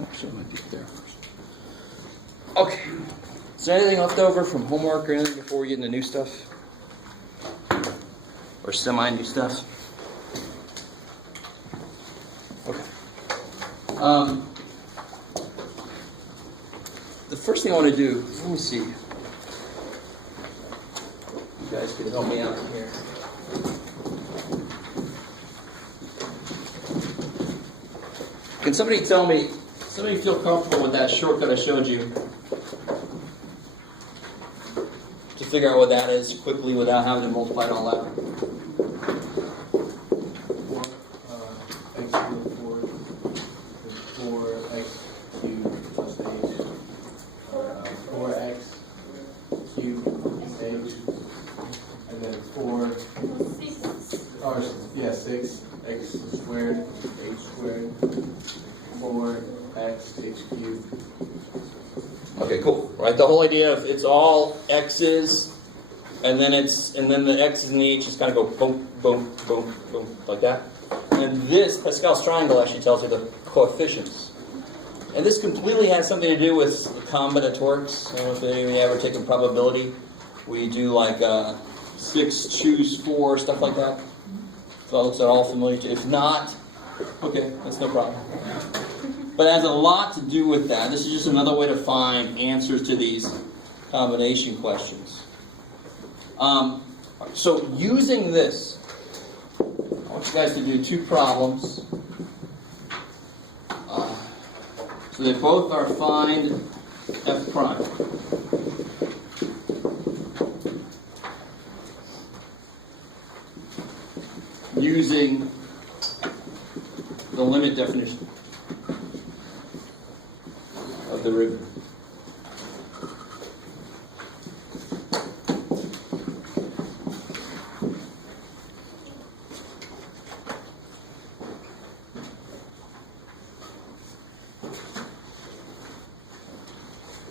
Actually, I might be there first. Okay. Is there anything left over from homework or anything before we get into new stuff? Or semi-new stuff? Okay. The first thing I want to do, let me see. You guys can help me out here. Can somebody tell me, somebody feel comfortable with that shortcut I showed you? To figure out what that is quickly without having to multiply it all out. X equals 4x cubed plus 8. 4x cubed h, and then 6x squared, h squared, 4x h cubed. Okay, cool. Right, the whole idea of it's all x's, and then the x's and the h's kind of go boom, boom, boom, boom, like that. And this Pascal's triangle actually tells you the coefficients. And this completely has something to do with combinatorics. I don't know if any of you ever taken probability. We do like 6, choose 4, stuff like that. So that looks at all familiar to you. If not, okay, that's no problem. But it has a lot to do with that. This is just another way to find answers to these combination questions. So using this, I want you guys to do 2 problems. So they both are find f prime. Using the limit definition of the derivative.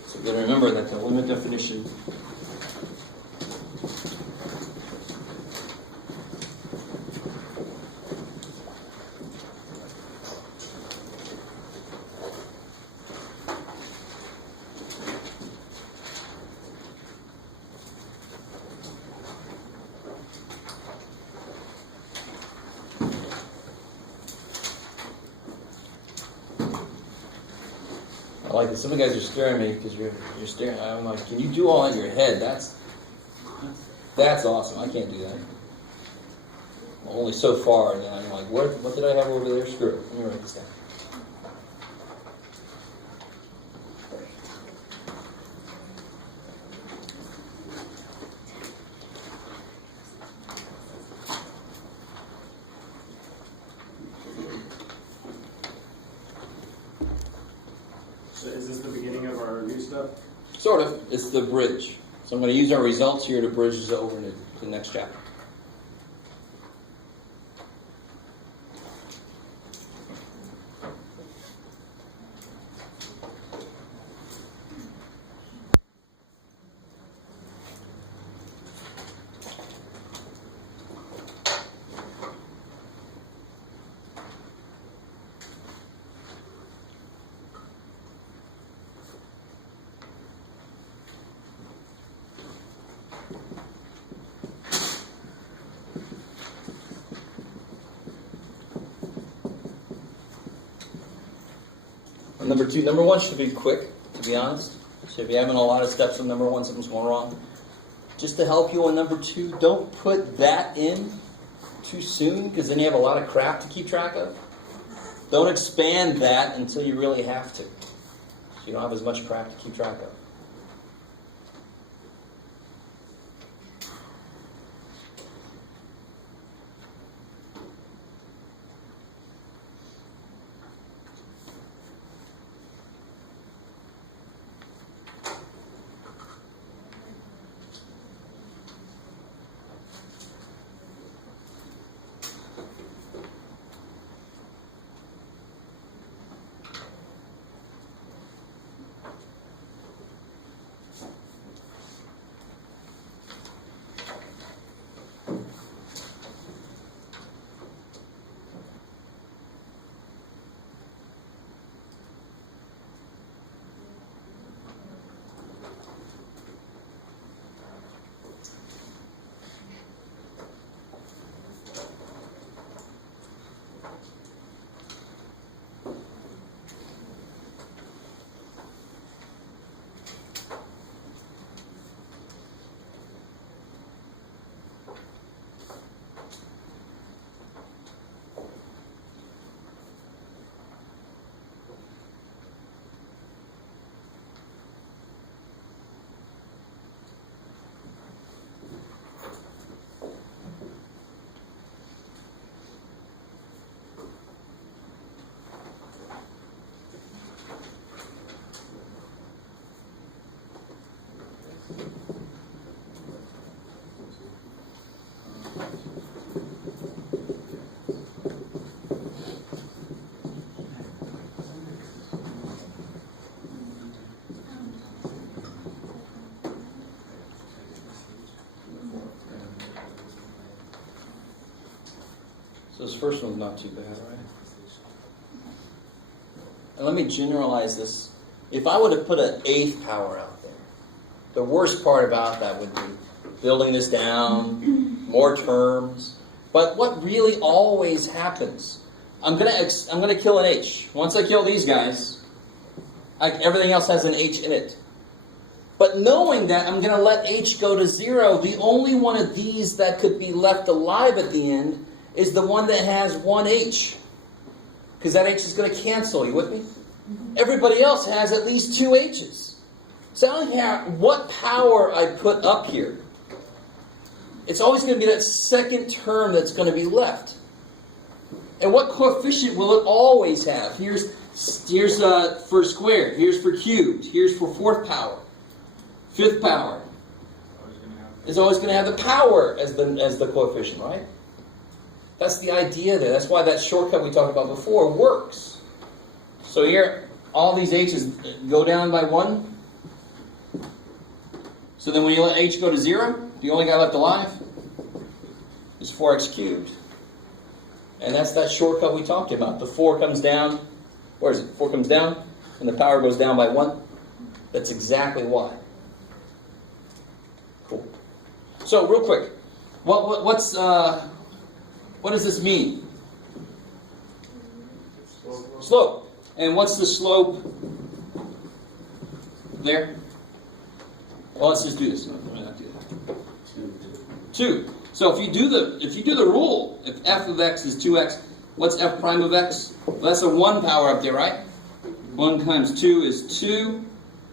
So you got to remember that the limit definition I like it. Some of you guys are staring at me because you're staring. I'm like, can you do all that in your head? That's awesome. I can't do that. Only so far, and then I'm like, what did I have over there? Screw it. Let me write this down. So is this the beginning of our new stuff? Sort of. It's the bridge. So I'm going to use our results here to bridge this over into the next chapter. Number 2, number 1 should be quick, to be honest. So if you're having a lot of steps on number 1, something's going wrong. Just to help you on number 2, don't put that in too soon, because then you have a lot of crap to keep track of. Don't expand that until you really have to. So you don't have as much crap to keep track of. first one's not too bad, right? And let me generalize this. If I would have put an 8th power out there, the worst part about that would be building this down, more terms. But what really always happens, I'm gonna kill an h. Once I kill these guys, everything else has an h in it. But knowing that I'm going to let h go to 0, the only one of these that could be left alive at the end is the one that has 1h. Because that h is going to cancel. You with me? Everybody else has at least 2 h's. So I don't care what power I put up here. It's always going to be that second term that's going to be left. And what coefficient will it always have? Here's for squared. Here's for cubed. Here's for 4th power. 5th power. It's always going to have the power as the coefficient, right? That's the idea there. That's why that shortcut we talked about before works. So here, all these h's go down by 1. So then when you let h go to 0, the only guy left alive is 4x cubed. And that's that shortcut we talked about. The 4 comes down. Where is it? 4 comes down, and the power goes down by 1. That's exactly why. Cool. So real quick, what does this mean? Slope. And what's the slope there? Well, let's just do this. Let me not do that. 2. So if you do the rule, if f of x is 2x, what's f prime of x? Well, that's a 1 power up there, right? 1 times 2 is 2.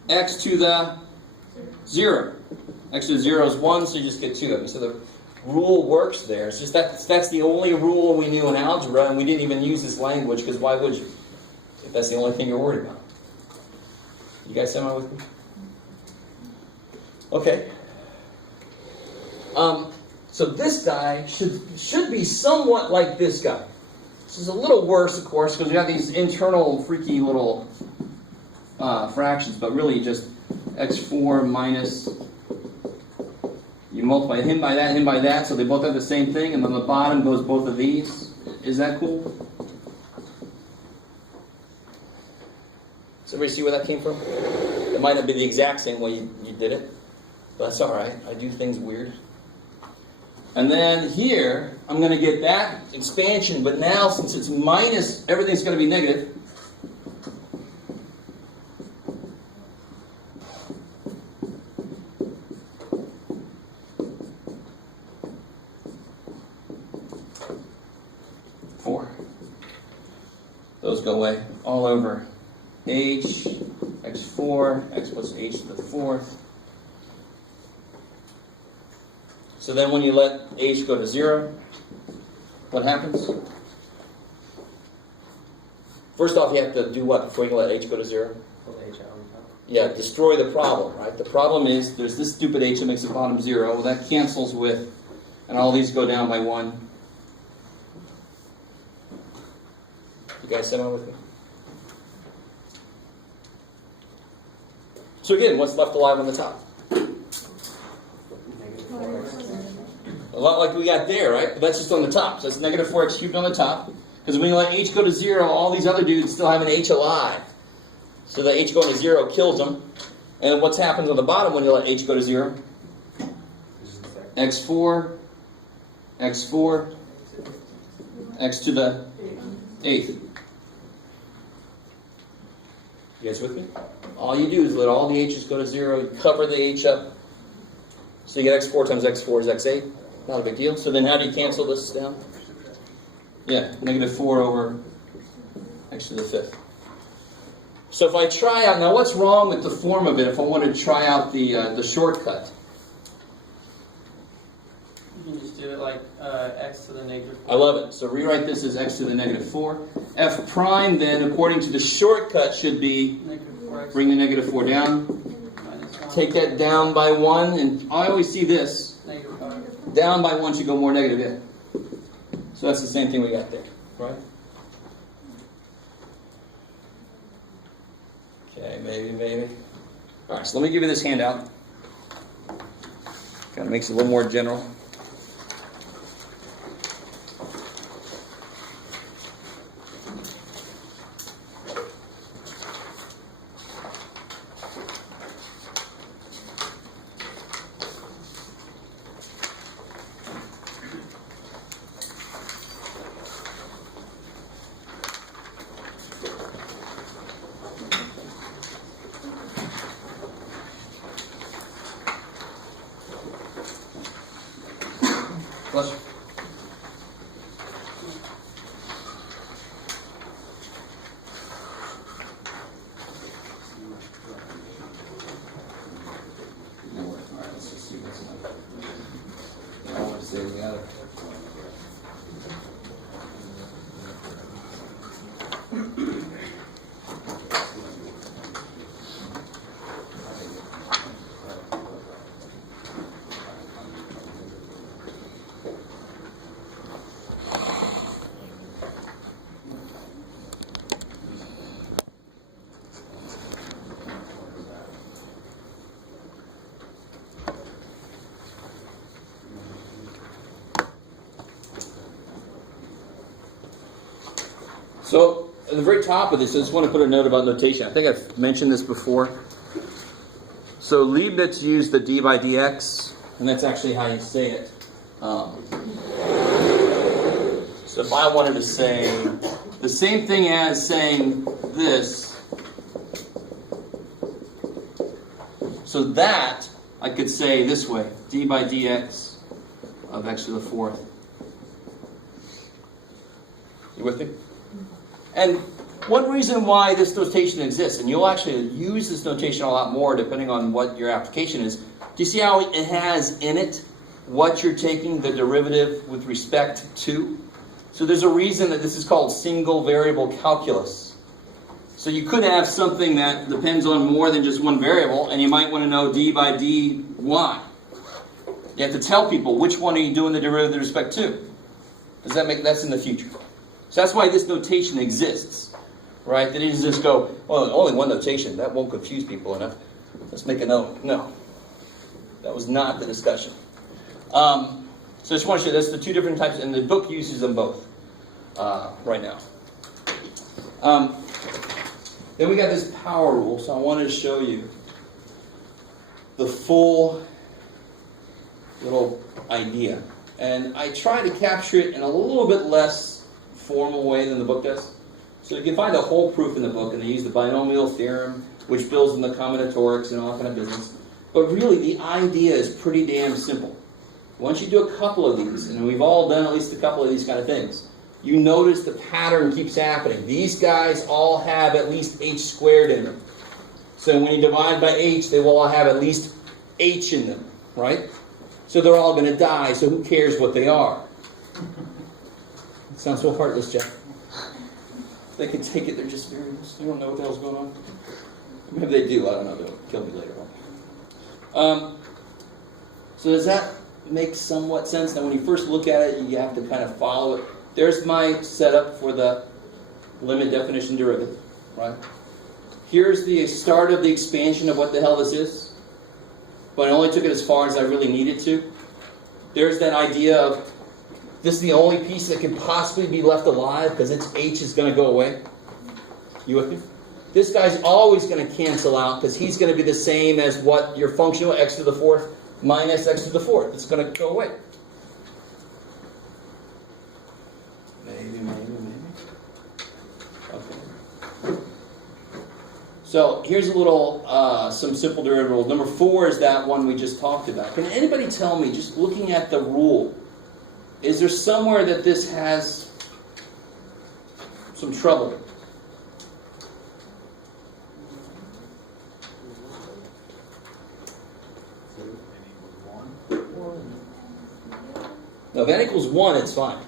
X to the 0. X to the 0 is 1, so you just get 2 of them. So the rule works there. It's just that's the only rule we knew in algebra, and we didn't even use this language, because why would you? If that's the only thing you're worried about. You guys semi with me? Okay. So this guy should be somewhat like this guy. This is a little worse, of course, because we have these internal freaky little fractions, but really just x4 minus, you multiply him by that, so they both have the same thing, and on the bottom goes both of these. Is that cool? Does everybody see where that came from? It might not be the exact same way you did it, but that's all right. I do things weird. And then here, I'm going to get that expansion, but now since it's minus, everything's going to be negative. Those go away all over. H, x4, x plus h to the 4th. So then when you let h go to 0, what happens? First off, you have to do what before you can let h go to 0? Yeah, destroy the problem, right? The problem is there's this stupid h that makes the bottom 0. Well, that cancels with, and all these go down by 1. You guys semi with me? So again, what's left alive on the top? A lot like we got there, right? But that's just on the top. So it's negative 4x cubed on the top. Because when you let h go to 0, all these other dudes still have an h alive. So the h going to 0 kills them. And what's happens on the bottom when you let h go to 0? x4, x4, x to the 8th. You guys with me? All you do is let all the h's go to 0, you cover the h up. So you get x4 times x4 is x8. Not a big deal. So then how do you cancel this down? Yeah, negative 4 over x to the 5th. So if I try out, now what's wrong with the form of it if I want to try out the shortcut? You can just do it like x to the negative 4. I love it. So rewrite this as x to the negative 4. F prime then, according to the shortcut, should be bring the negative 4 down. Take that down by 1, and I always see this. Down by 1 should go more negative, yeah. So that's the same thing we got there, right? Okay, maybe. All right, so let me give you this handout. Kind of makes it a little more general. So at the very top of this, I just want to put a note about notation. I think I've mentioned this before. So Leibniz used the d by dx, and that's actually how you say it. So if I wanted to say the same thing as saying this, so that I could say this way, d by dx of x to the fourth. You with me? And one reason why this notation exists, and you'll actually use this notation a lot more depending on what your application is. Do you see how it has in it what you're taking the derivative with respect to? So there's a reason that this is called single variable calculus. So you could have something that depends on more than just one variable, and you might want to know d by dy. You have to tell people which one are you doing the derivative with respect to. Does that make that's in the future? So that's why this notation exists, right? That it doesn't just go, well, only one notation. That won't confuse people enough. Let's make a note. No, that was not the discussion. So I just want to show you that's the two different types, and the book uses them both right now. Then we got this power rule, so I wanted to show you the full little idea. And I try to capture it in a little bit less formal way than the book does. So you can find the whole proof in the book, and they use the binomial theorem, which builds in the combinatorics and all that kind of business. But really, the idea is pretty damn simple. Once you do a couple of these, and we've all done at least a couple of these kind of things, you notice the pattern keeps happening. These guys all have at least h squared in them. So when you divide by h, they will all have at least h in them, right? So they're all going to die, so who cares what they are? It sounds so heartless, Jeff. They can take it, they're just variables. They don't know what the hell's going on. Maybe they do, I don't know. They'll kill me later on. So does that make somewhat sense? Now when you first look at it, you have to kind of follow it. There's my setup for the limit definition derivative, right? Here's the start of the expansion of what the hell this is. But I only took it as far as I really needed to. There's that idea of this is the only piece that can possibly be left alive because its h is going to go away. You with me? This guy's always going to cancel out because he's going to be the same as what your functional x to the fourth minus x to the fourth. It's going to go away. Maybe. Okay. So here's a little, some simple derivative rules. Number 4 is that one we just talked about. Can anybody tell me, just looking at the rule, is there somewhere that this has some trouble? No, if n equals 1, it's fine.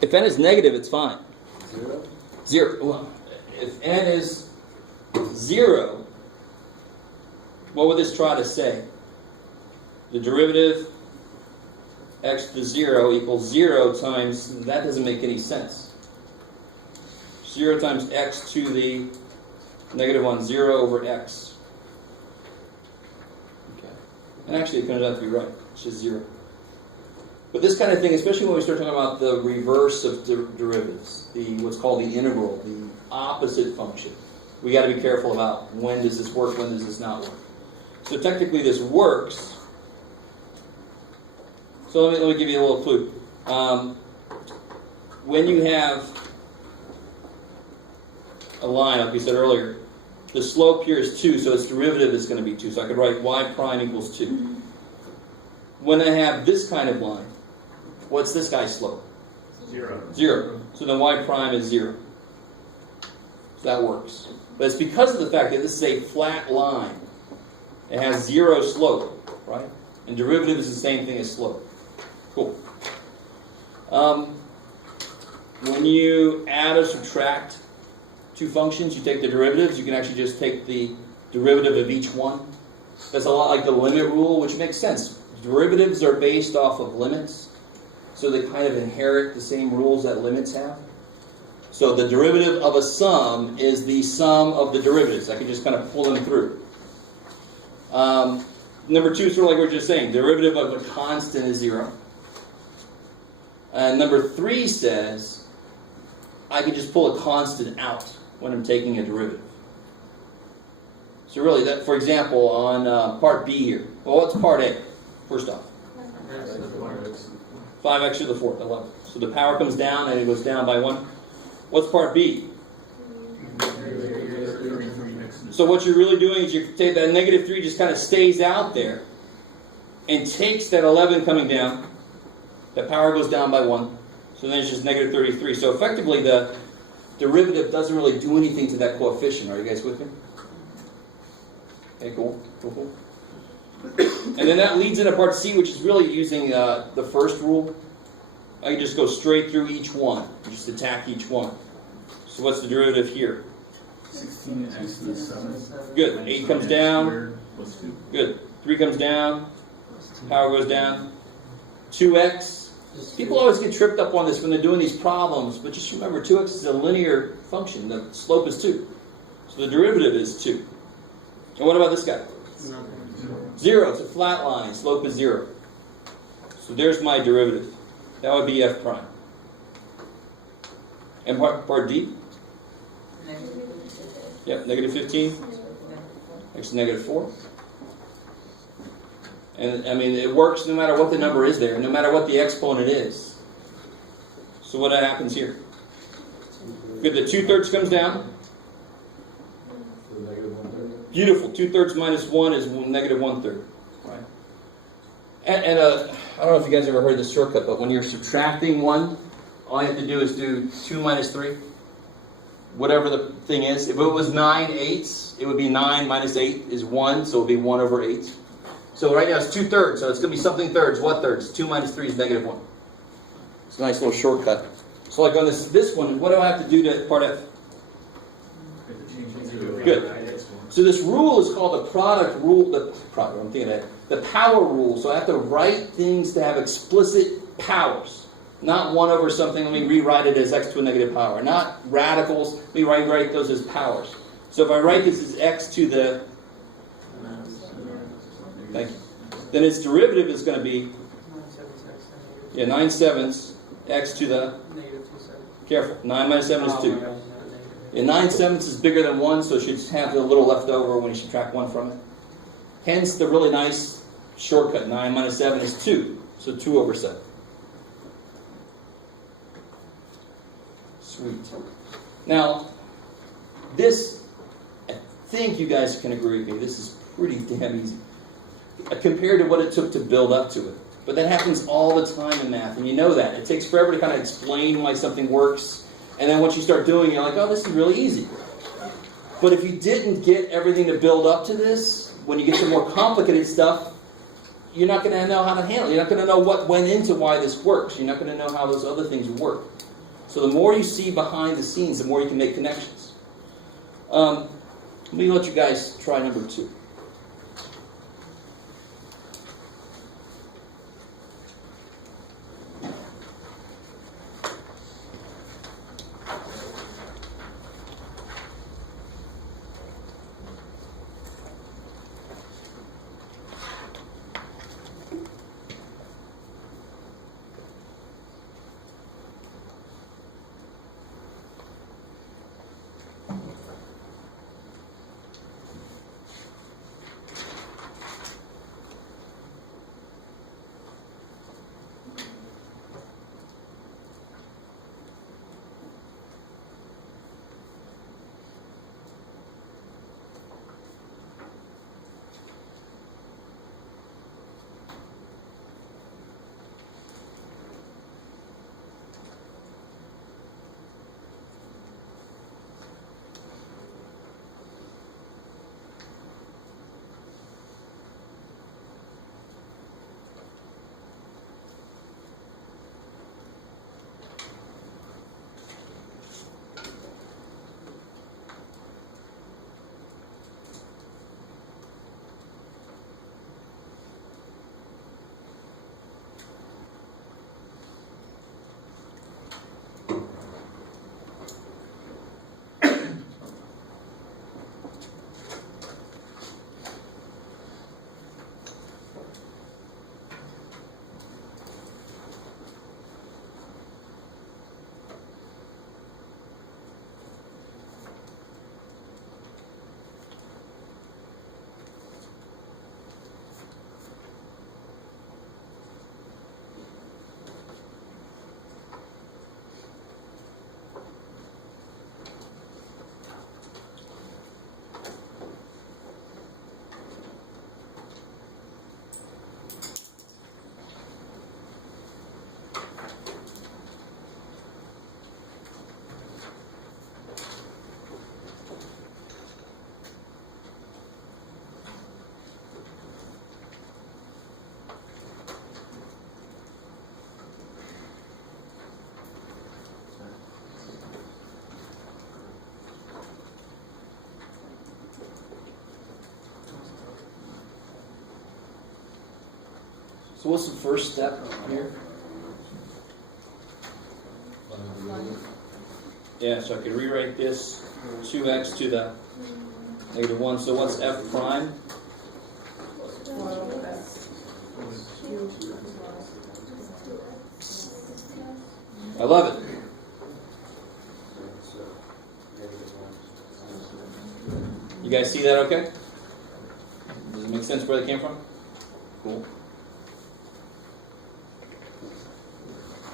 If n is negative, it's fine. 0. Well, if n is 0, what would this try to say? The derivative x to the 0 equals 0 times, that doesn't make any sense. 0 times x to the negative 1, 0 over x. Okay. And actually it turns out to be right. It's just 0. But this kind of thing, especially when we start talking about the reverse of derivatives, what's called the integral, the opposite function, we got to be careful about when does this work, when does this not work. So technically this works. So let me give you a little clue. When you have a line, like we said earlier, the slope here is 2, so its derivative is going to be 2. So I could write y prime equals 2. When I have this kind of line, what's this guy's slope? 0. 0. So then y prime is 0. So that works. But it's because of the fact that this is a flat line. It has 0 slope, right? And derivative is the same thing as slope. Cool. When you add or subtract two functions, you take the derivatives. You can actually just take the derivative of each one. That's a lot like the limit rule, which makes sense. Derivatives are based off of limits, so they kind of inherit the same rules that limits have. So the derivative of a sum is the sum of the derivatives. I can just kind of pull them through. Number 2, sort of like we were just saying, derivative of a constant is 0. And number 3 says, I can just pull a constant out when I'm taking a derivative. So really, that, for example, on part B here, well, what's part A? First off, 5x to the 4th, 11. So the power comes down and it goes down by 1. What's part B? So what you're really doing is you take that negative 3 just kind of stays out there and takes that 11 coming down. The power goes down by 1. So then it's just negative 33. So effectively the derivative doesn't really do anything to that coefficient. Are you guys with me? Okay, cool. And then that leads into part C, which is really using the first rule. I can just go straight through each one. Just attack each one. So what's the derivative here? 16x to the 7th. Good. 8 comes down. Good. 3 comes down. Power goes down. 2x. People always get tripped up on this when they're doing these problems, but just remember 2x is a linear function. The slope is 2. So the derivative is 2. And what about this guy? 0. It's a flat line. Slope is 0. So there's my derivative. That would be f prime. And part D? Yep, negative 15. X is negative 4. And I mean, it works no matter what the number is there, no matter what the exponent is. So what happens here? Good, the 2/3 comes down. Beautiful. 2/3 minus 1 is negative 1/3. Right. And I don't know if you guys ever heard this shortcut, but when you're subtracting 1, all you have to do is do 2 minus 3. Whatever the thing is. If it was 9/8, it would be 9 minus 8 is 1, so it would be 1 over 8. So right now it's 2/3, so it's going to be something thirds. What thirds? 2 minus 3 is negative 1. It's a nice little shortcut. So like on this one, what do I have to do to part F? Good. So this rule is called the product rule. The power rule. So I have to write things to have explicit powers. Not 1 over something. Let me rewrite it as x to a negative power. Not radicals. Let me write those as powers. So if I write this as x to the... Thank you. Then its derivative is going to be... 9/7 x to the... Careful. 9 minus 7 is 2. 9/7 is bigger than 1, so it should have a little left over when you subtract 1 from it. Hence the really nice shortcut. 9 minus 7 is 2. So 2 over 7. Sweet. Now, this, I think you guys can agree with me, this is pretty damn easy compared to what it took to build up to it. But that happens all the time in math, and you know that. It takes forever to kind of explain why something works, and then once you start doing it, you're like, oh, this is really easy. But if you didn't get everything to build up to this, when you get to more complicated stuff, you're not going to know how to handle it. You're not going to know what went into why this works. You're not going to know how those other things work. So the more you see behind the scenes, the more you can make connections. Let me let you guys try number 2. So what's the first step here? Yeah, so I could rewrite this 2x to the -1. So what's f prime? I love it. You guys see that okay? Does it make sense where they came from? Cool.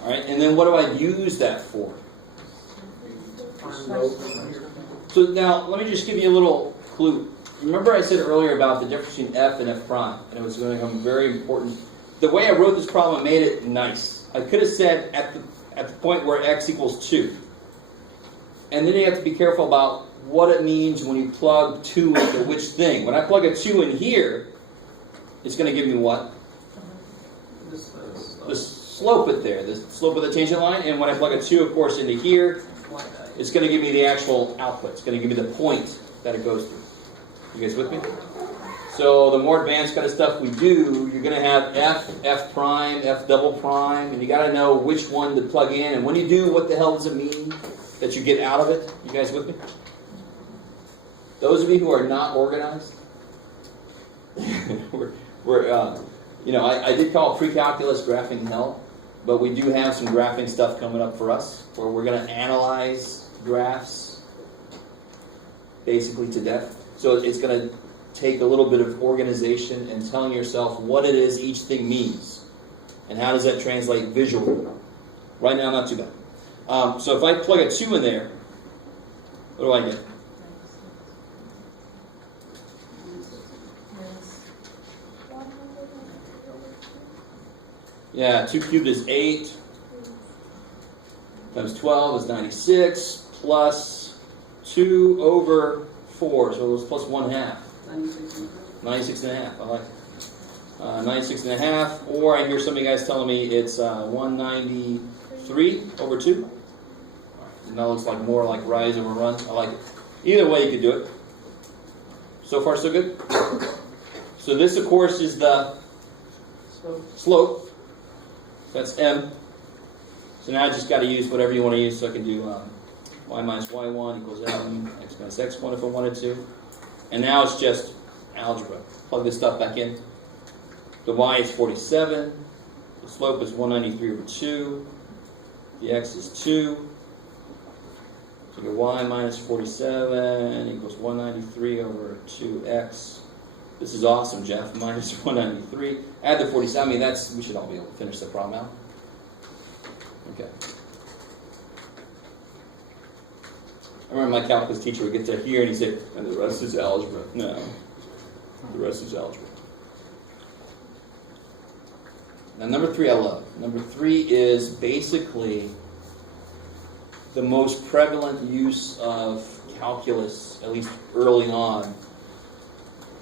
Alright, and then what do I use that for? So now, let me just give you a little clue. Remember I said earlier about the difference between f and f prime, and it was going to become very important. The way I wrote this problem, I made it nice. I could have said at the point where x equals 2. And then you have to be careful about what it means when you plug 2 into which thing. When I plug a 2 in here, it's going to give me what? The slope it there, the slope of the tangent line. And when I plug a 2, of course, into here, it's going to give me the actual output. It's going to give me the point that it goes through. You guys with me? So the more advanced kind of stuff we do, you're going to have f prime, f double prime, and you got to know which one to plug in. And when you do, what the hell does it mean that you get out of it? You guys with me? Those of you who are not organized, I did call pre-calculus graphing hell, but we do have some graphing stuff coming up for us where we're going to analyze graphs basically to death. So it's going to take a little bit of organization and telling yourself what it is each thing means and how does that translate visually. Right now, not too bad. So if I plug a 2 in there, what do I get? Yeah, 2 cubed is 8, times 12 is 96, plus 2 over 4, so it was plus 1/2. 96 and a half, I like it. 96 and a half, or I hear some of you guys telling me it's 193 over 2. And that looks like more like rise over run. I like it. Either way you could do it. So far so good? So this, of course, is the slope. That's m. So now I just got to use whatever you want to use. So I can do y minus y1 equals m, x minus x1 if I wanted to. And now it's just algebra. Plug this stuff back in. The y is 47. The slope is 193 over 2. The x is 2. So your y minus 47 equals 193 over 2x. This is awesome, Jeff. Minus 193. Add the 47. I mean, we should all be able to finish the problem out. Okay. I remember my calculus teacher would get to here and he'd say, and the rest is algebra. No. The rest is algebra. Now, number 3 I love. Number 3 is basically the most prevalent use of calculus, at least early on.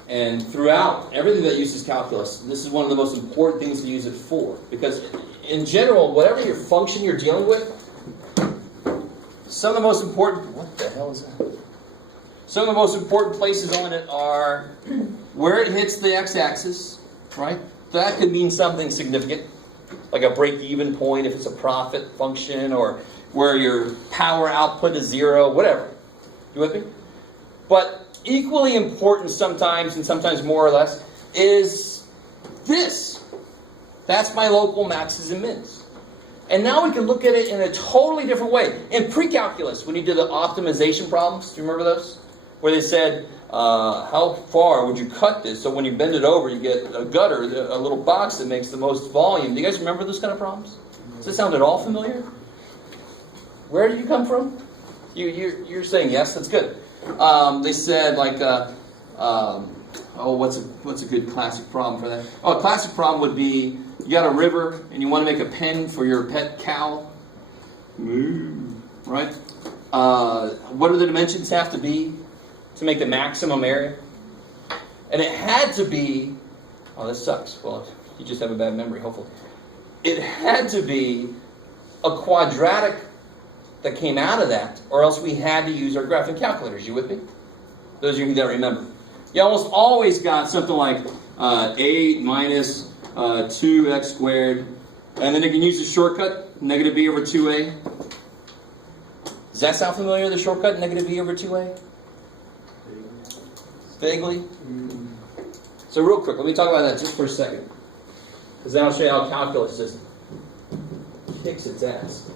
And throughout, everything that uses calculus, this is one of the most important things to use it for. Because in general, whatever your function you're dealing with, some of the most important... What the hell is that? Some of the most important places on it are where it hits the x-axis, right? That could mean something significant, like a break-even point if it's a profit function, or where your power output is 0, whatever. You with me? But equally important sometimes, and sometimes more or less, is this. That's my local maxes and mins. And now we can look at it in a totally different way. In pre-calculus, when you did the optimization problems, do you remember those? Where they said, how far would you cut this? So when you bend it over, you get a gutter, a little box that makes the most volume. Do you guys remember those kind of problems? Does that sound at all familiar? Where did you come from? You're saying yes, that's good. They said like, what's a good classic problem for that? Oh, a classic problem would be you got a river and you want to make a pen for your pet cow. Right? What do the dimensions have to be to make the maximum area? And it had to be, oh, this sucks. Well, you just have a bad memory, hopefully. It had to be a quadratic that came out of that, or else we had to use our graphing calculators. You with me? Those of you that remember. You almost always got something like 8 minus 2x squared. And then you can use the shortcut, negative b over 2a. Does that sound familiar, the shortcut, negative b over 2a? Vaguely? So real quick, let me talk about that just for a second. Because then I'll show you how calculus just kicks its ass.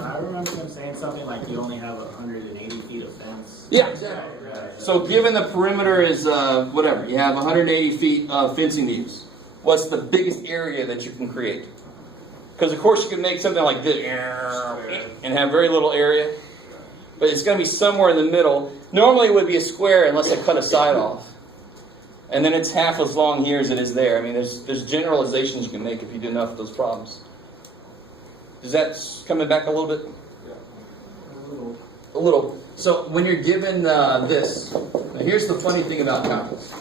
I remember them saying something like you only have 180 feet of fence. Yeah, exactly. So given the perimeter is whatever, you have 180 feet of fencing to use. What's the biggest area that you can create? Because of course you can make something like this and have very little area. But it's going to be somewhere in the middle. Normally it would be a square unless I cut a side off. And then it's half as long here as it is there. I mean, there's generalizations you can make if you do enough of those problems. Is that coming back a little bit? Yeah. A little. So when you're given this, now here's the funny thing about calculus.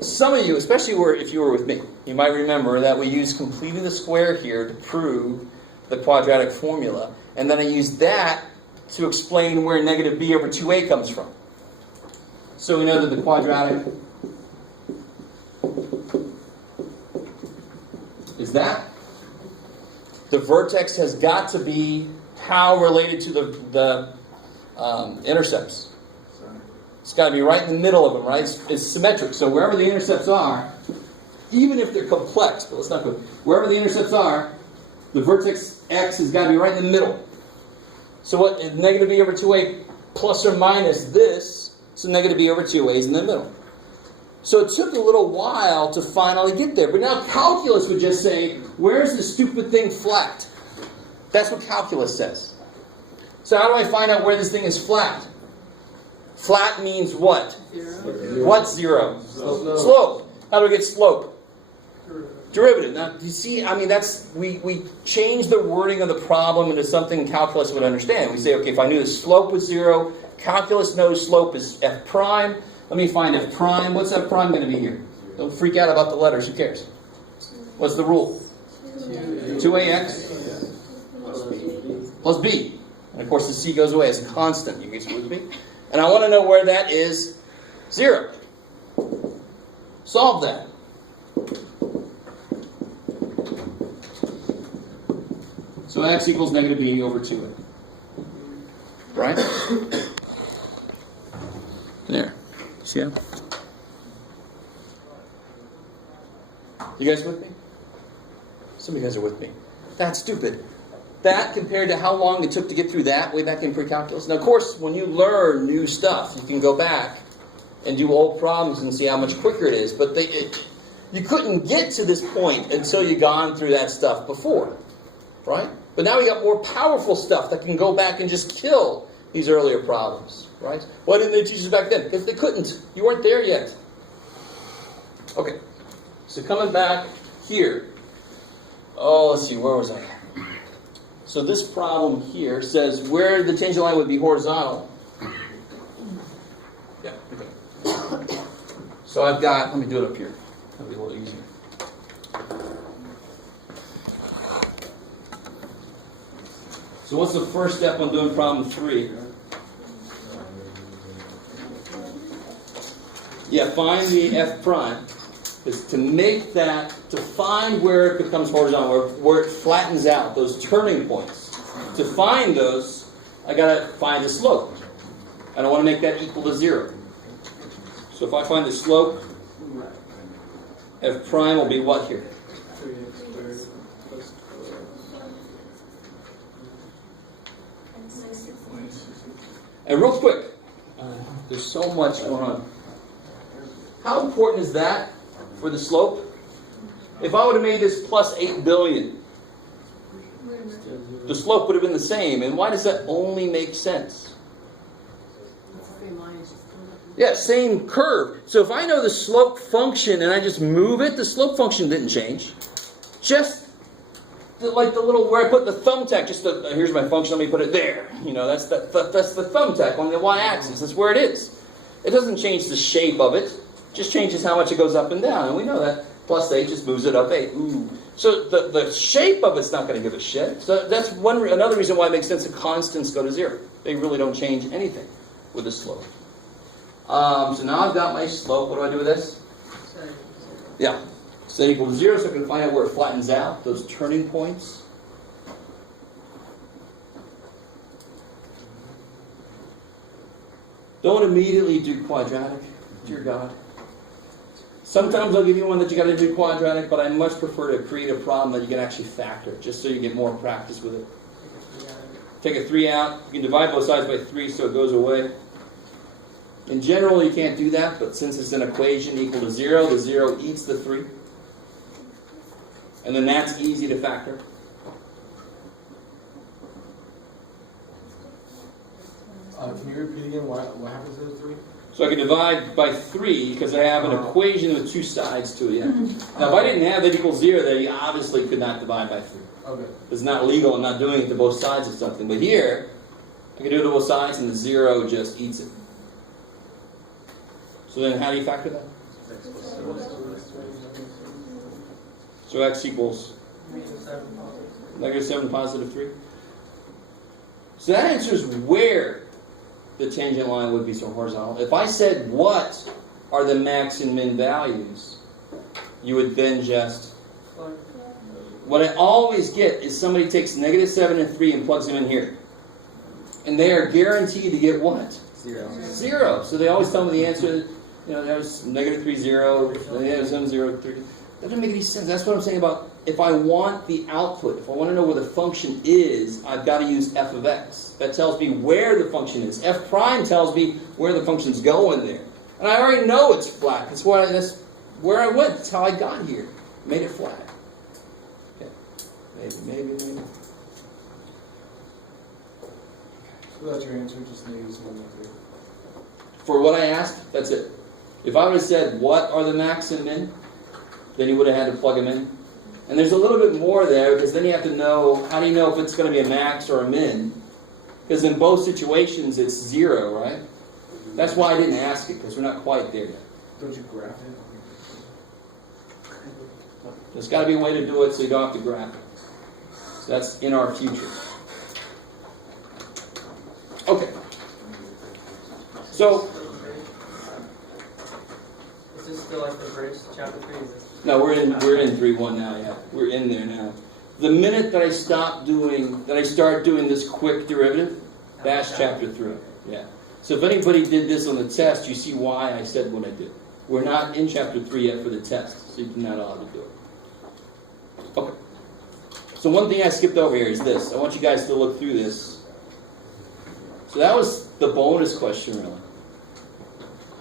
Some of you, especially if you were with me, you might remember that we used completing the square here to prove the quadratic formula. And then I used that to explain where negative b over 2a comes from. So we know that the quadratic is that. The vertex has got to be how related to the intercepts. It's got to be right in the middle of them, right? It's symmetric. So wherever the intercepts are, even if they're complex, but let's not go. Wherever the intercepts are, the vertex x has got to be right in the middle. So what? Negative b over 2a plus or minus this, so negative b over 2a is in the middle. So it took a little while to finally get there. But now calculus would just say, where's the stupid thing flat? That's what calculus says. So how do I find out where this thing is flat? Flat means what? Zero. What's zero? Slope. How do we get slope? Derivative. Now, you see, I mean, we change the wording of the problem into something calculus would understand. We say, okay, if I knew the slope was zero, calculus knows slope is f prime. Let me find f prime. What's f prime going to be here? Don't freak out about the letters. Who cares? What's the rule? 2ax plus b. And of course, the c goes away as a constant. You guys with me? And I want to know where that is 0. Solve that. So x equals negative b over 2a. Right? There. See how? You guys with me? Some of you guys are with me. That's stupid. That compared to how long it took to get through that way back in pre-calculus. Now, of course, when you learn new stuff, you can go back and do old problems and see how much quicker it is. But you couldn't get to this point until you'd gone through that stuff before. Right? But now we got more powerful stuff that can go back and just kill these earlier problems. Right? Why didn't they teach us back then? If they couldn't, you weren't there yet. Okay. So coming back here. Oh, let's see, where was I? So this problem here says where the tangent line would be horizontal. Yeah, okay. So I've got, let me do it up here. That'll be a little easier. So what's the first step on doing problem 3? Yeah, find the f prime. Is to make that, to find where it becomes horizontal, where it flattens out, those turning points. To find those, I got to find the slope. And I want to make that equal to 0. So if I find the slope, f prime will be what here? And real quick, there's so much going on. How important is that for the slope? If I would have made this plus 8 billion, the slope would have been the same. And why does that only make sense? Yeah, same curve. So if I know the slope function and I just move it, the slope function didn't change. Just like the little where I put the thumbtack. Here's my function. Let me put it there. You know, that's the thumbtack on the y-axis. That's where it is. It doesn't change the shape of it. It just changes how much it goes up and down. And we know that. Plus 8 just moves it up 8. Ooh. So the shape of it's not going to give a shit. So that's another reason why it makes sense that constants go to 0. They really don't change anything with the slope. So now I've got my slope. What do I do with this? Yeah. So that equals 0, so I can find out where it flattens out, those turning points. Don't immediately do quadratic, dear God. Sometimes I'll give you one that you got to do quadratic, but I much prefer to create a problem that you can actually factor, just so you get more practice with it. Take a 3 out. You can divide both sides by 3 so it goes away. In general, you can't do that, but since it's an equation equal to 0, the 0 eats the 3. And then that's easy to factor. Can you repeat again what happens to the 3? So I can divide by 3 because I have an equation with 2 sides to it. Yeah. Now, if I didn't have that equals 0, then you obviously could not divide by 3. Okay. It's not legal. I'm not doing it to both sides of something. But here, I can do it to both sides, and the 0 just eats it. So then how do you factor that? So x equals -7 positive 3. So that answers where the tangent line would be so horizontal. If I said what are the max and min values, you would then just... What I always get is somebody takes -7 and 3 and plugs them in here. And they are guaranteed to get what? 0. So they always tell me the answer, there's -3, 0, -7, 0, 3. That doesn't make any sense. That's what I'm saying about if I want the output, if I want to know where the function is, I've got to use f of x. That tells me where the function is. F prime tells me where the function's going there. And I already know it's flat. That's where I went. That's how I got here. Made it flat. Okay. Maybe. So that's your answer, just -7 and 3. For what I asked, that's it. If I would have said, what are the max and min? Then you would have had to plug them in. And there's a little bit more there, because then you have to know, how do you know if it's going to be a max or a min? Because in both situations, it's 0, right? That's why I didn't ask it, because we're not quite there yet. Don't you graph it? There's got to be a way to do it so you don't have to graph it. So that's in our future. Okay. So, Is this still like the bridge, chapter 3? Is this? no, we're in 3.1 now, yeah. We're in there now. The minute that I start doing this quick derivative, that's chapter 3. Yeah. So if anybody did this on the test, you see why I said what I did. We're not in chapter 3 yet for the test, so you're not allowed to do it. Okay. So one thing I skipped over here is this. I want you guys to look through this. So that was the bonus question, really.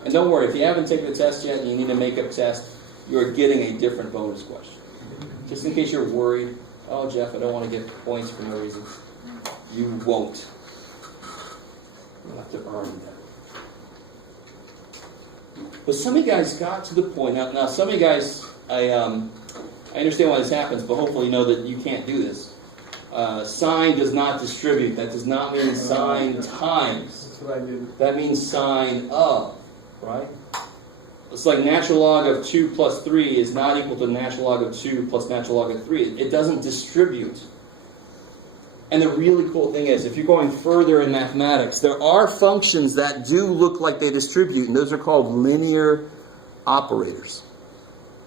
And don't worry, if you haven't taken the test yet and you need a makeup test, you're getting a different bonus question. Just in case you're worried, oh, Jeff, I don't want to get points for no reason. You won't. You'll have to earn that. But some of you guys got to the point. Now some of you guys, I understand why this happens, but hopefully you know that you can't do this. Sine does not distribute. That does not mean sine times. That's what I did. That means sine of, right? It's like natural log of 2 plus 3 is not equal to natural log of 2 plus natural log of 3. It doesn't distribute. And the really cool thing is, if you're going further in mathematics, there are functions that do look like they distribute, and those are called linear operators.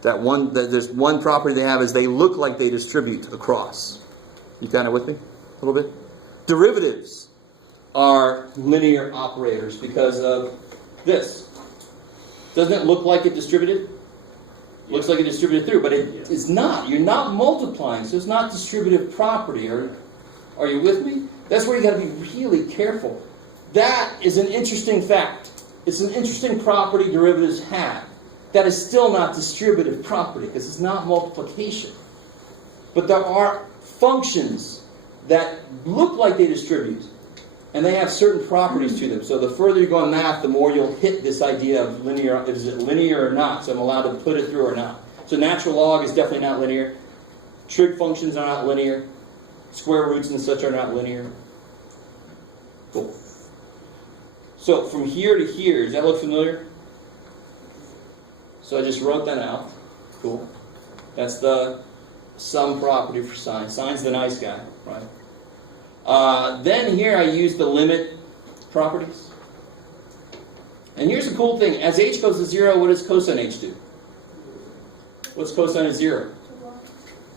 There's one property they have is they look like they distribute across. You kind of with me a little bit? Derivatives are linear operators because of this. Doesn't it look like it distributed? Looks like it distributed through, but it's not. You're not multiplying, so it's not distributive property. Are you with me? That's where you got to be really careful. That is an interesting fact. It's an interesting property derivatives have. That is still not distributive property because it's not multiplication. But there are functions that look like they distribute, and they have certain properties to them. So the further you go in math, the more you'll hit this idea of linear. Is it linear or not? So I'm allowed to put it through or not. So natural log is definitely not linear. Trig functions are not linear. Square roots and such are not linear. Cool. So from here to here, does that look familiar? So I just wrote that out. Cool. That's the sum property for sine. Sine's the nice guy, right? Then here I use the limit properties. And here's the cool thing. As h goes to 0, what does cosine h do? What's cosine of 0?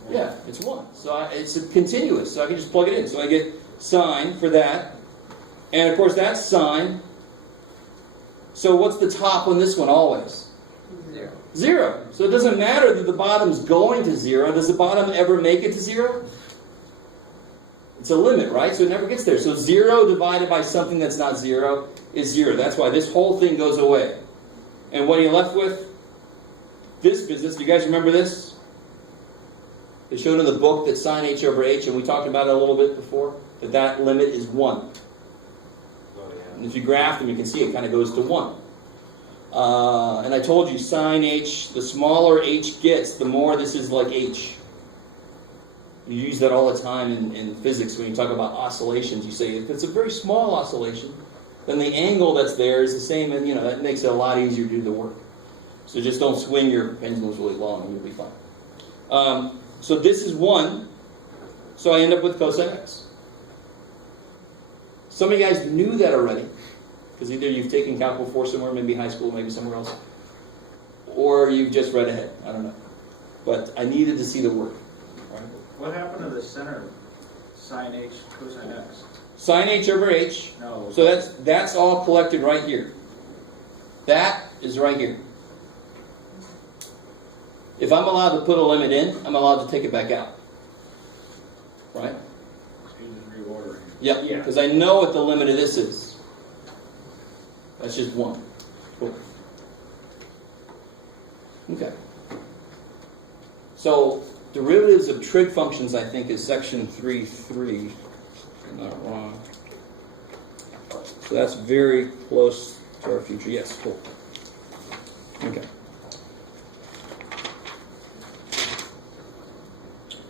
Yeah, it's 1. So it's a continuous, so I can just plug it in. So I get sine for that. And of course that's sine. So what's the top on this one always? 0. 0. So it doesn't matter that the bottom's going to 0. Does the bottom ever make it to 0? It's a limit, right? So it never gets there. So 0 divided by something that's not 0 is 0. That's why this whole thing goes away. And what are you left with? This business. Do you guys remember this? They showed in the book that sine h over h, and we talked about it a little bit before, that limit is 1. And if you graph them, you can see it kind of goes to 1. And I told you, sine h, the smaller h gets, the more this is like h. You use that all the time in physics when you talk about oscillations. You say, if it's a very small oscillation, then the angle that's there is the same, and that makes it a lot easier to do the work. So just don't swing your pendulums really long, and you'll be fine. So this is 1, so I end up with cosine x. Some of you guys knew that already, because either you've taken Calculus 4 somewhere, maybe high school, maybe somewhere else, or you've just read ahead. I don't know. But I needed to see the work. All right? What happened to the center sine h cosine x? Sine h over h. No. So that's all collected right here. That is right here. If I'm allowed to put a limit in, I'm allowed to take it back out. Right? Yep, because I know what the limit of this is. That's just 1. Cool. Okay. So, derivatives of trig functions, I think, is section 3.3. I'm not wrong. So that's very close to our future. Yes, cool. Okay.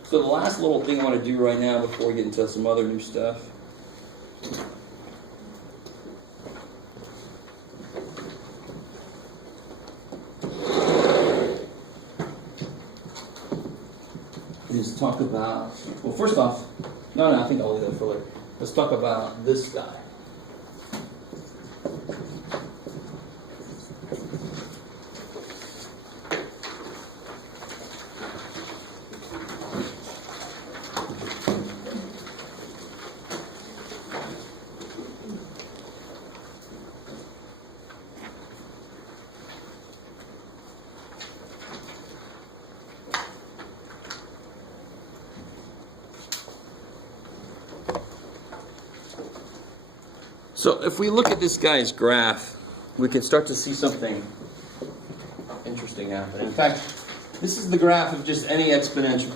So the last little thing I want to do right now before we get into some other new stuff is talk about, well, first off, no, I think I'll leave that for later. Let's talk about this guy. So if we look at this guy's graph, we can start to see something interesting happen. In fact, this is the graph of just any exponential.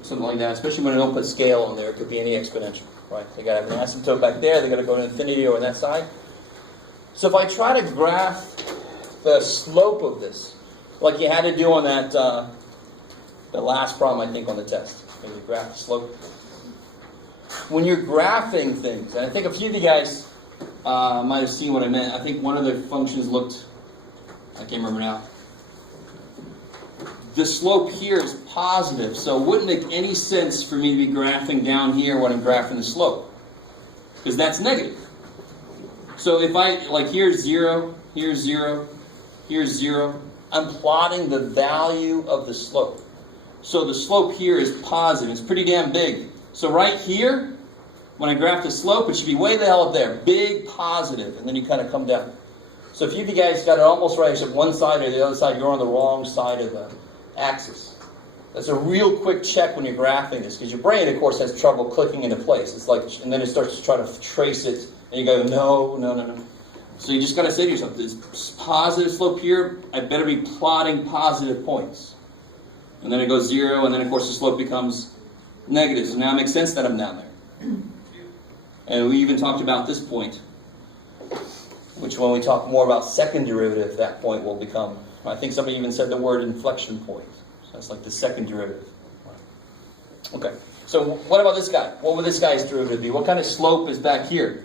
Something like that, especially when I don't put scale on there, it could be any exponential, right? They got to have an asymptote back there, they got to go to infinity over that side. So if I try to graph the slope of this, like you had to do on that, the last problem I think on the test, maybe graph the slope. When you're graphing things, and I think a few of you guys might have seen what I meant. I think one of the functions looked, I can't remember now. The slope here is positive, so it wouldn't make any sense for me to be graphing down here when I'm graphing the slope, because that's negative. So if I, like here's 0, here's 0, here's 0, I'm plotting the value of the slope. So the slope here is positive. It's pretty damn big. So right here, when I graph the slope, it should be way the hell up there. Big positive, and then you kind of come down. So if you guys got it almost right, except one side or the other side, you're on the wrong side of the axis. That's a real quick check when you're graphing this, because your brain, of course, has trouble clicking into place. It's like, and then it starts to try to trace it, and you go, no. So you just got to say to yourself, this positive slope here, I better be plotting positive points. And then it goes 0, and then, of course, the slope becomes negative. So now it makes sense that I'm down there. And we even talked about this point, which when we talk more about second derivative, that point will become, I think somebody even said the word inflection point. So that's like the second derivative. Okay, so what about this guy? What would this guy's derivative be? What kind of slope is back here?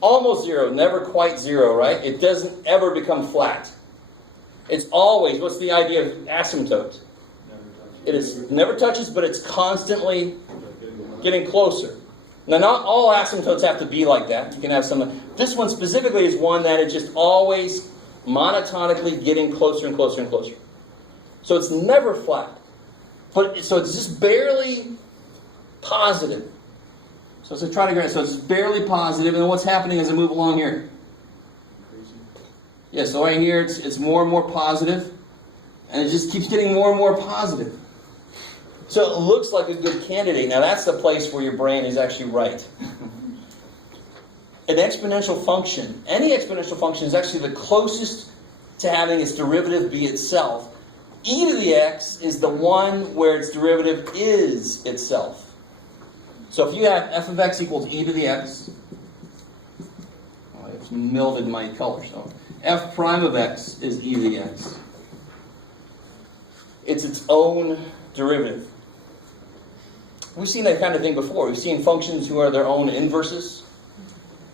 Almost 0, never quite 0, right? It doesn't ever become flat. It's always, what's the idea of asymptote? It is never touches, but it's constantly getting closer. Now, not all asymptotes have to be like that. You can have some. This one specifically is one that it just always monotonically getting closer and closer and closer. So it's never flat. So it's just barely positive. So it's a tridiagram, so it's barely positive, and then what's happening as I move along here? Yeah, so right here it's more and more positive, and it just keeps getting more and more positive. So it looks like a good candidate. Now that's the place where your brain is actually right. An exponential function, any exponential function is actually the closest to having its derivative be itself. E to the x is the one where its derivative is itself. So if you have f of x equals e to the x, I've milded my color, so f prime of x is e to the x. It's its own derivative. We've seen that kind of thing before. We've seen functions who are their own inverses.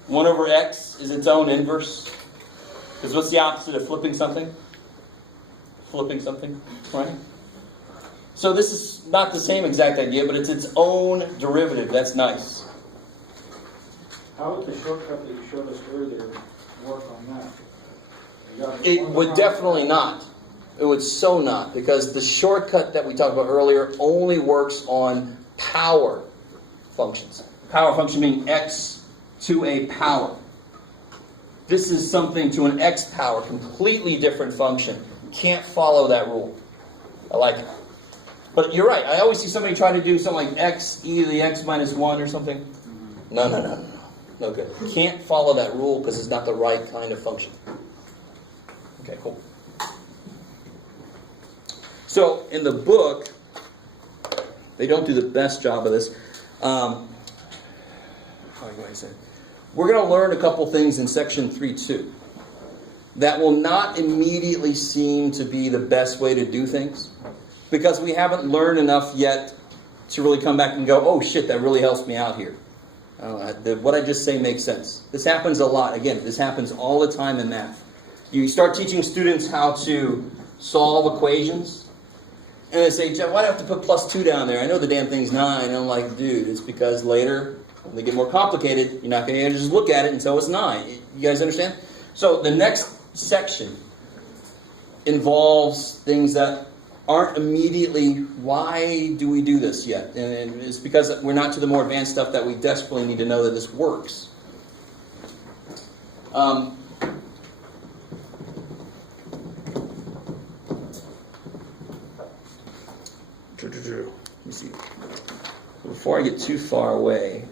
1 over x is its own inverse. Because what's the opposite of flipping something? Flipping something, right? So this is not the same exact idea, but it's its own derivative. That's nice. How would the shortcut that you showed us earlier work on that? It would definitely not. It would so not, because the shortcut that we talked about earlier only works on power functions. Power function meaning x to a power. This is something to an x power, completely different function. Can't follow that rule. I like it. But you're right. I always see somebody try to do something like x e to the x minus 1 or something. No. No good. Can't follow that rule because it's not the right kind of function. Okay, cool. So in the book, they don't do the best job of this. We're going to learn a couple things in section 3.2 that will not immediately seem to be the best way to do things, because we haven't learned enough yet to really come back and go, oh shit, that really helps me out here. What I just say makes sense. This happens a lot. Again, this happens all the time in math. You start teaching students how to solve equations, and they say, Jeff, why do I have to put plus 2 down there? I know the damn thing's 9. And I'm like, dude, it's because later, when they get more complicated, you're not going to just look at it until it's 9. You guys understand? So the next section involves things that aren't immediately, why do we do this yet? And it's because we're not to the more advanced stuff that we desperately need to know that this works. Let me see. Before I get too far away,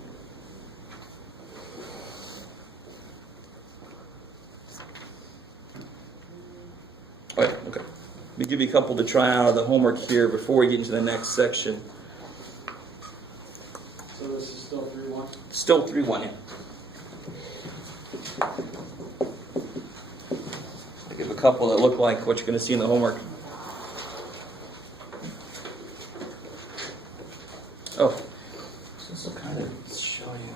okay. Let me give you a couple to try out of the homework here before we get into the next section. So this is still 3-1? Still 3-1, yeah. I give a couple that look like what you're going to see in the homework. Oh, so this will kind of show you.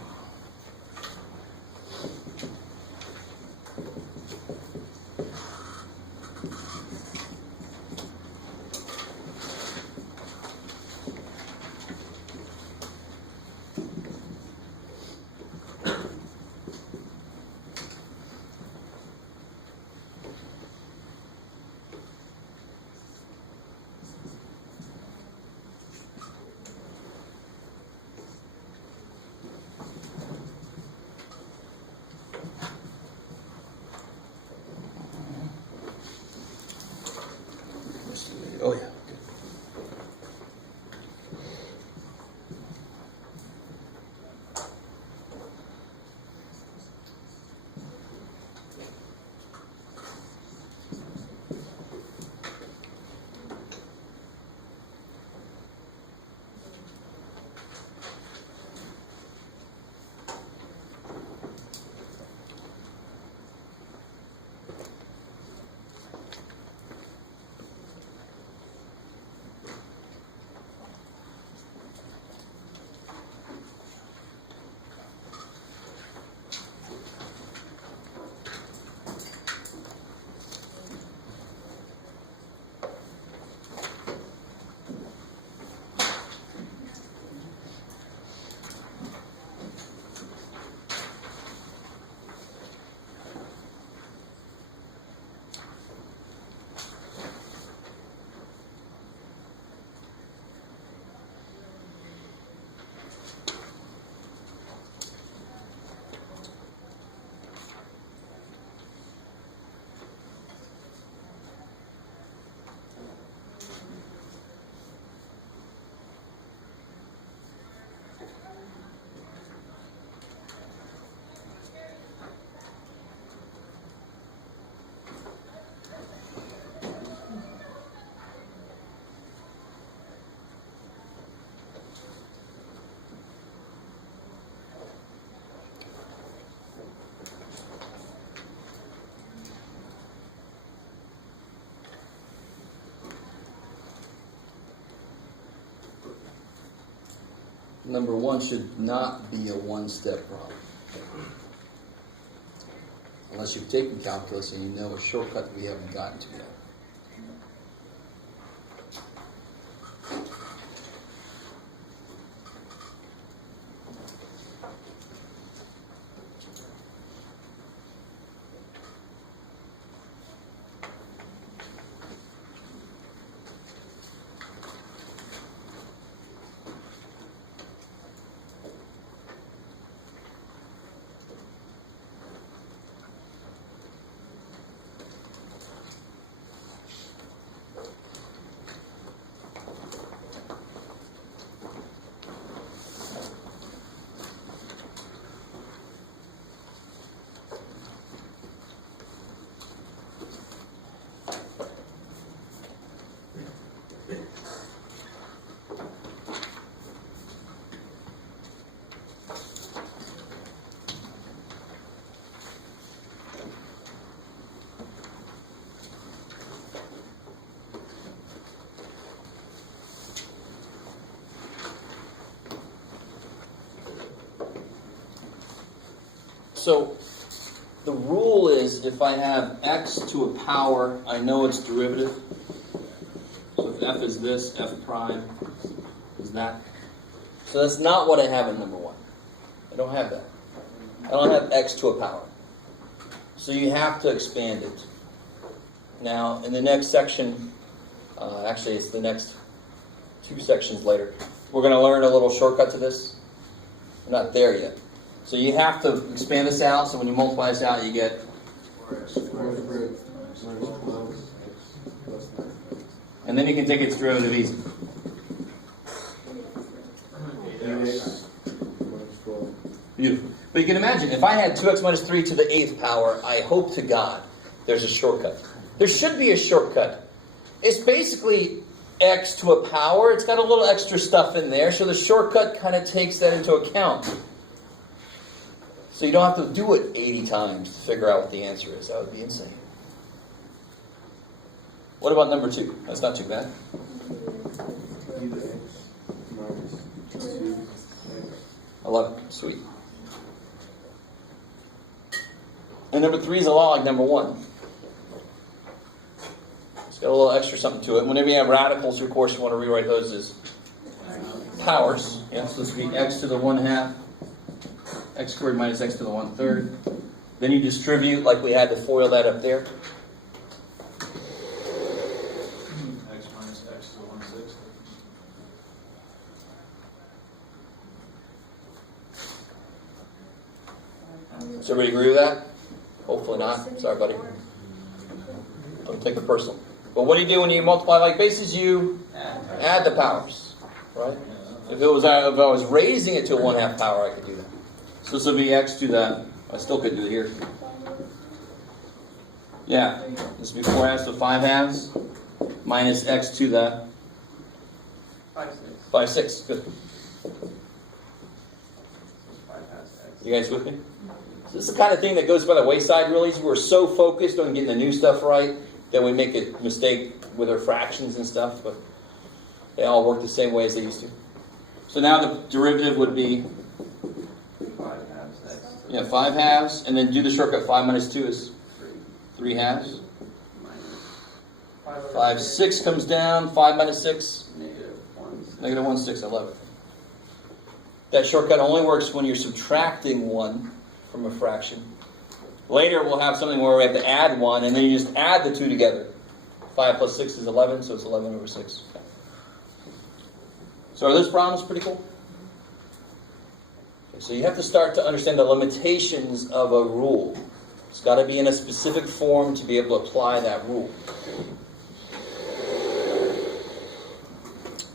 number one should not be a one-step problem. Unless you've taken calculus and you know a shortcut we haven't gotten to yet. So the rule is if I have x to a power, I know its derivative. So if f is this, f prime is that. So that's not what I have in number one. I don't have that. I don't have x to a power. So you have to expand it. Now, in the next section, actually it's the next 2 sections later, we're going to learn a little shortcut to this. We're not there yet. So you have to expand this out, so when you multiply this out, you get... And then you can take its derivative easy. Beautiful. But you can imagine, if I had 2x minus 3 to the 8th power, I hope to God there's a shortcut. There should be a shortcut. It's basically x to a power. It's got a little extra stuff in there, so the shortcut kind of takes that into account. So you don't have to do it 80 times to figure out what the answer is. That would be insane. What about number 2? That's not too bad. 11. Sweet. And number 3 is a lot like number 1. It's got a little extra something to it. Whenever you have radicals, of course, you want to rewrite those as powers. Yeah, so this would be x to the 1/2. X squared minus x to the 1/3. Then you distribute like we had to FOIL that up there. X minus x to the 1/6. Does everybody agree with that? Hopefully not. Sorry, buddy. Don't take it personal. But what do you do when you multiply like bases? You add the powers, right? If I was raising it to a 1/2 power, I could do that. So this will be x to the, I still could do it here. Yeah, this will be 4/2, so 5/2 minus x to the 5/6. Good. 5/6. You guys with me? So this is the kind of thing that goes by the wayside, really. We're so focused on getting the new stuff right that we make a mistake with our fractions and stuff, but they all work the same way as they used to. So now the derivative would be 5/2, and then do the shortcut. 5 minus 2 is 3/2. 5/6 comes down. 5 minus 6? Negative 1/6. I love it. That shortcut only works when you're subtracting 1 from a fraction. Later we'll have something where we have to add 1, and then you just add the 2 together. 5 plus 6 is 11, so it's 11/6. So are those problems pretty cool? So you have to start to understand the limitations of a rule. It's got to be in a specific form to be able to apply that rule.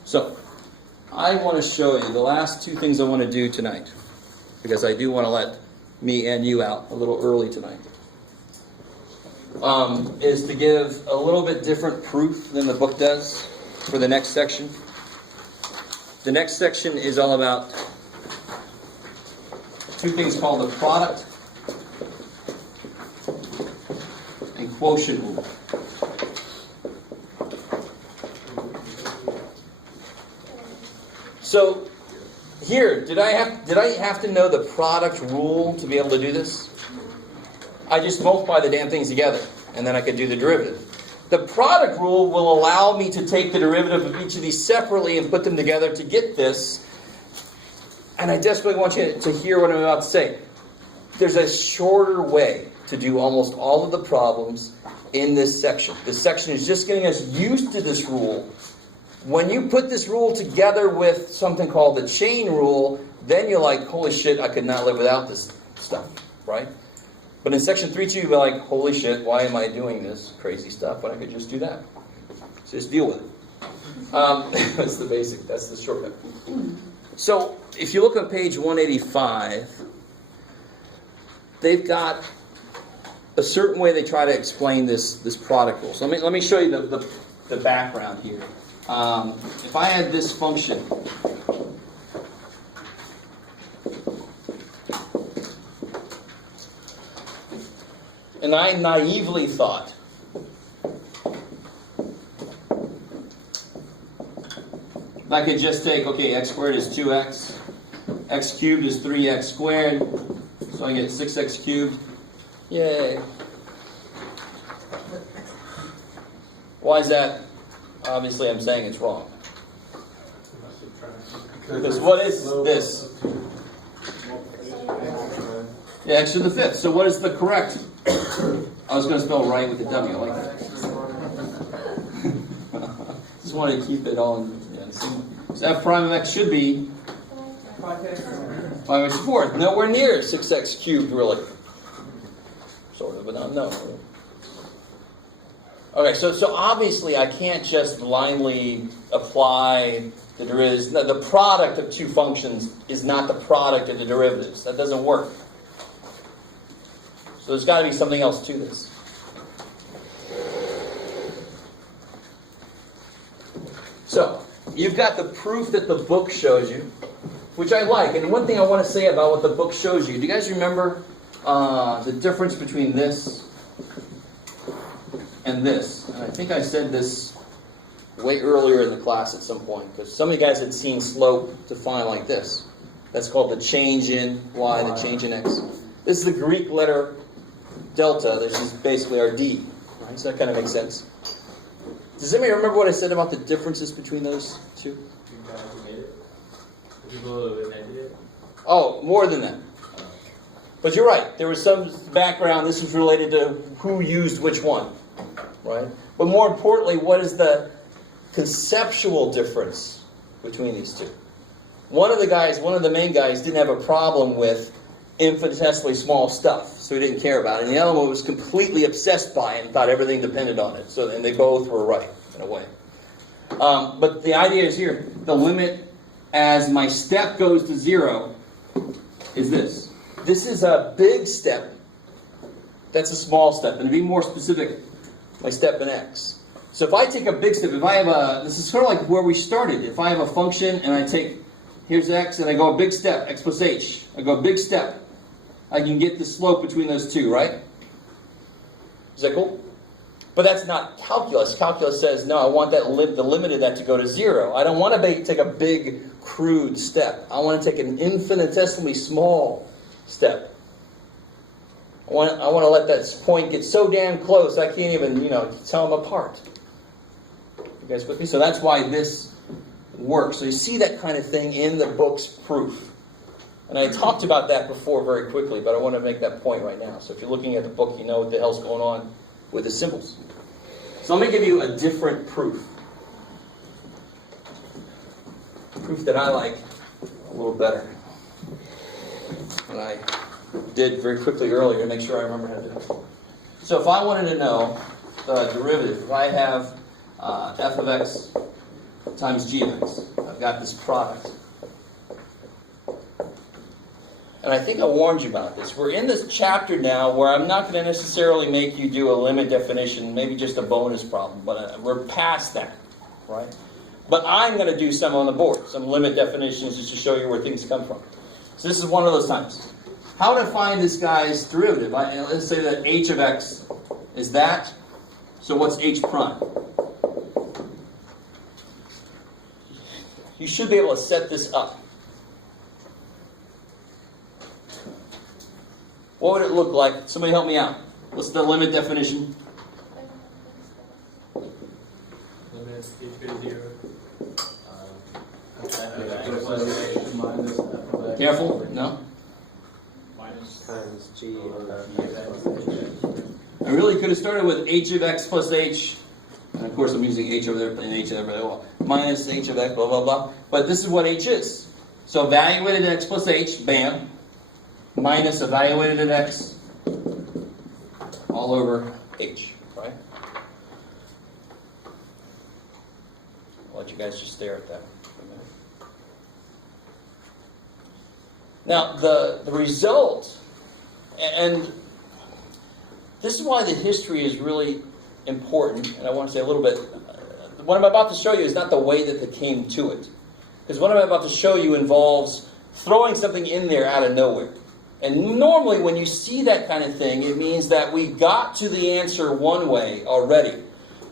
So, I want to show you the last 2 things I want to do tonight, because I do want to let me and you out a little early tonight, is to give a little bit different proof than the book does for the next section. The next section is all about 2 things called the product and quotient rule. So, Here, did I have to know the product rule to be able to do this? I just multiply the damn things together, and then I could do the derivative. The product rule will allow me to take the derivative of each of these separately and put them together to get this. And I desperately want you to hear what I'm about to say. There's a shorter way to do almost all of the problems in this section. This section is just getting us used to this rule. When you put this rule together with something called the chain rule, then you're like, holy shit, I could not live without this stuff, right? But in section 3.2, you'll be like, holy shit, why am I doing this crazy stuff when I could just do that? So just deal with it. That's the basic, that's the shortcut. So if you look on page 185, they've got a certain way they try to explain this product rule. So let me show you the background here. If I had this function, and I naively thought I could just take, okay, x squared is 2x, x cubed is 3x squared, so I get 6x cubed. Yay. Why is that? Obviously, I'm saying it's wrong. Because what is this? Yeah, x to the fifth. So what is the correct? I was going to spell right with a W. I like that. Just want to keep it all in. So f prime of x should be 5x to the fourth. Nowhere near 6x cubed, really. Sort of, but not no. Okay, so obviously I can't just blindly apply the derivatives. No, the product of two functions is not the product of the derivatives. That doesn't work. So there's got to be something else to this. So, you've got the proof that the book shows you, which I like. And one thing I want to say about what the book shows you, do you guys remember the difference between this and this? And I think I said this way earlier in the class at some point, because some of you guys had seen slope defined like this. That's called the change in y, the change in x. This is the Greek letter delta. This is basically our d. Right? So that kind of makes sense. Does anybody remember what I said about the differences between those two? Oh, more than that. But you're right. There was some background. This was related to who used which one. Right? But more importantly, what is the conceptual difference between these two? One of the main guys didn't have a problem with infinitesimally small stuff, so he didn't care about it. And the other one was completely obsessed by it and thought everything depended on it. And they both were right, in a way. But the idea is here, the limit as my step goes to 0 is this. This is a big step. That's a small step. And to be more specific, my step in x. So if I take a big step, this is sort of like where we started. If I have a function and I take, here's x, and I go a big step, x plus h. I go a big step. I can get the slope between those two, right? Is that cool? But that's not calculus. Calculus says, no, I want the limit of that to go to 0. I don't want to take a big, crude step. I want to take an infinitesimally small step. I want to let that point get so damn close I can't even, tell them apart. You guys with me? So that's why this works. So you see that kind of thing in the book's proof. And I talked about that before very quickly, but I want to make that point right now. So if you're looking at the book, you know what the hell's going on with the symbols. So let me give you a different proof. Proof that I like a little better. And I did very quickly earlier to make sure I remember how to do it. So if I wanted to know the derivative, if I have f of x times g of x, I've got this product. And I think I warned you about this. We're in this chapter now where I'm not going to necessarily make you do a limit definition, maybe just a bonus problem, but we're past that, right? But I'm going to do some on the board, some limit definitions just to show you where things come from. So this is one of those times. How to find this guy's derivative? Let's say that h of x is that. So what's h prime? You should be able to set this up. what would it look like? Somebody help me out. What's the limit definition? Limit h equals 0. Minus f of x. Careful? No? Minus Times G I really could have started with h of x plus h. And of course I'm using h over there and h over there. Well, minus h of x, blah, blah, blah. But this is what h is. So evaluated at x plus h, bam. Minus evaluated at x all over h, right? I'll let you guys just stare at that for a minute. Now, the result, and this is why the history is really important, and I want to say a little bit, what I'm about to show you is not the way that they came to it. Because what I'm about to show you involves throwing something in there out of nowhere. And normally when you see that kind of thing, it means that we got to the answer one way already.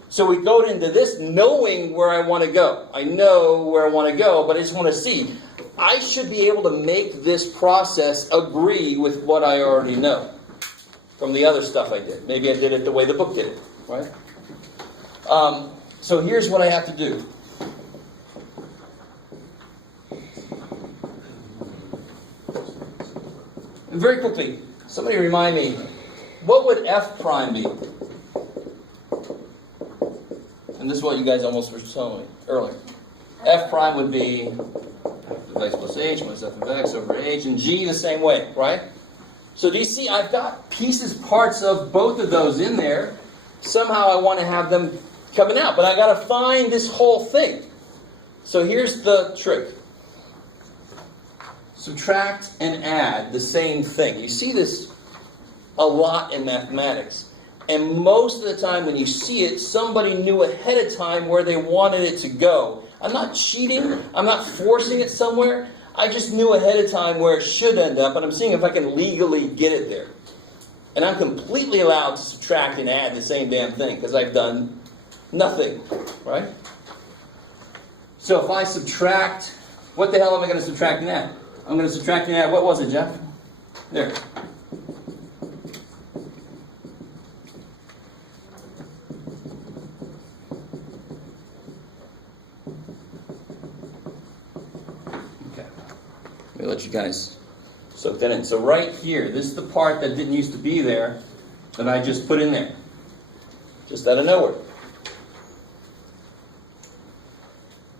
So we go into this knowing where I want to go. I know where I want to go, but I just want to see. I should be able to make this process agree with what I already know from the other stuff I did. Maybe I did it the way the book did it, right? So here's what I have to do. And very quickly, somebody remind me, what would f prime be? And this is what you guys almost were telling me earlier. F prime would be f of x plus h minus f of x over h, and g the same way, right? So do you see, I've got pieces, parts of both of those in there. Somehow I want to have them coming out, but I got to find this whole thing. So here's the trick. Subtract and add the same thing. You see this a lot in mathematics. And most of the time when you see it, somebody knew ahead of time where they wanted it to go. I'm not cheating. I'm not forcing it somewhere. I just knew ahead of time where it should end up, and I'm seeing if I can legally get it there. And I'm completely allowed to subtract and add the same damn thing because I've done nothing, right? So if I subtract, what the hell am I going to subtract and add? I'm going to subtract and add, what was it, Jeff? There. Okay. Let me let you guys soak that in. So right here, this is the part that didn't used to be there that I just put in there. Just out of nowhere.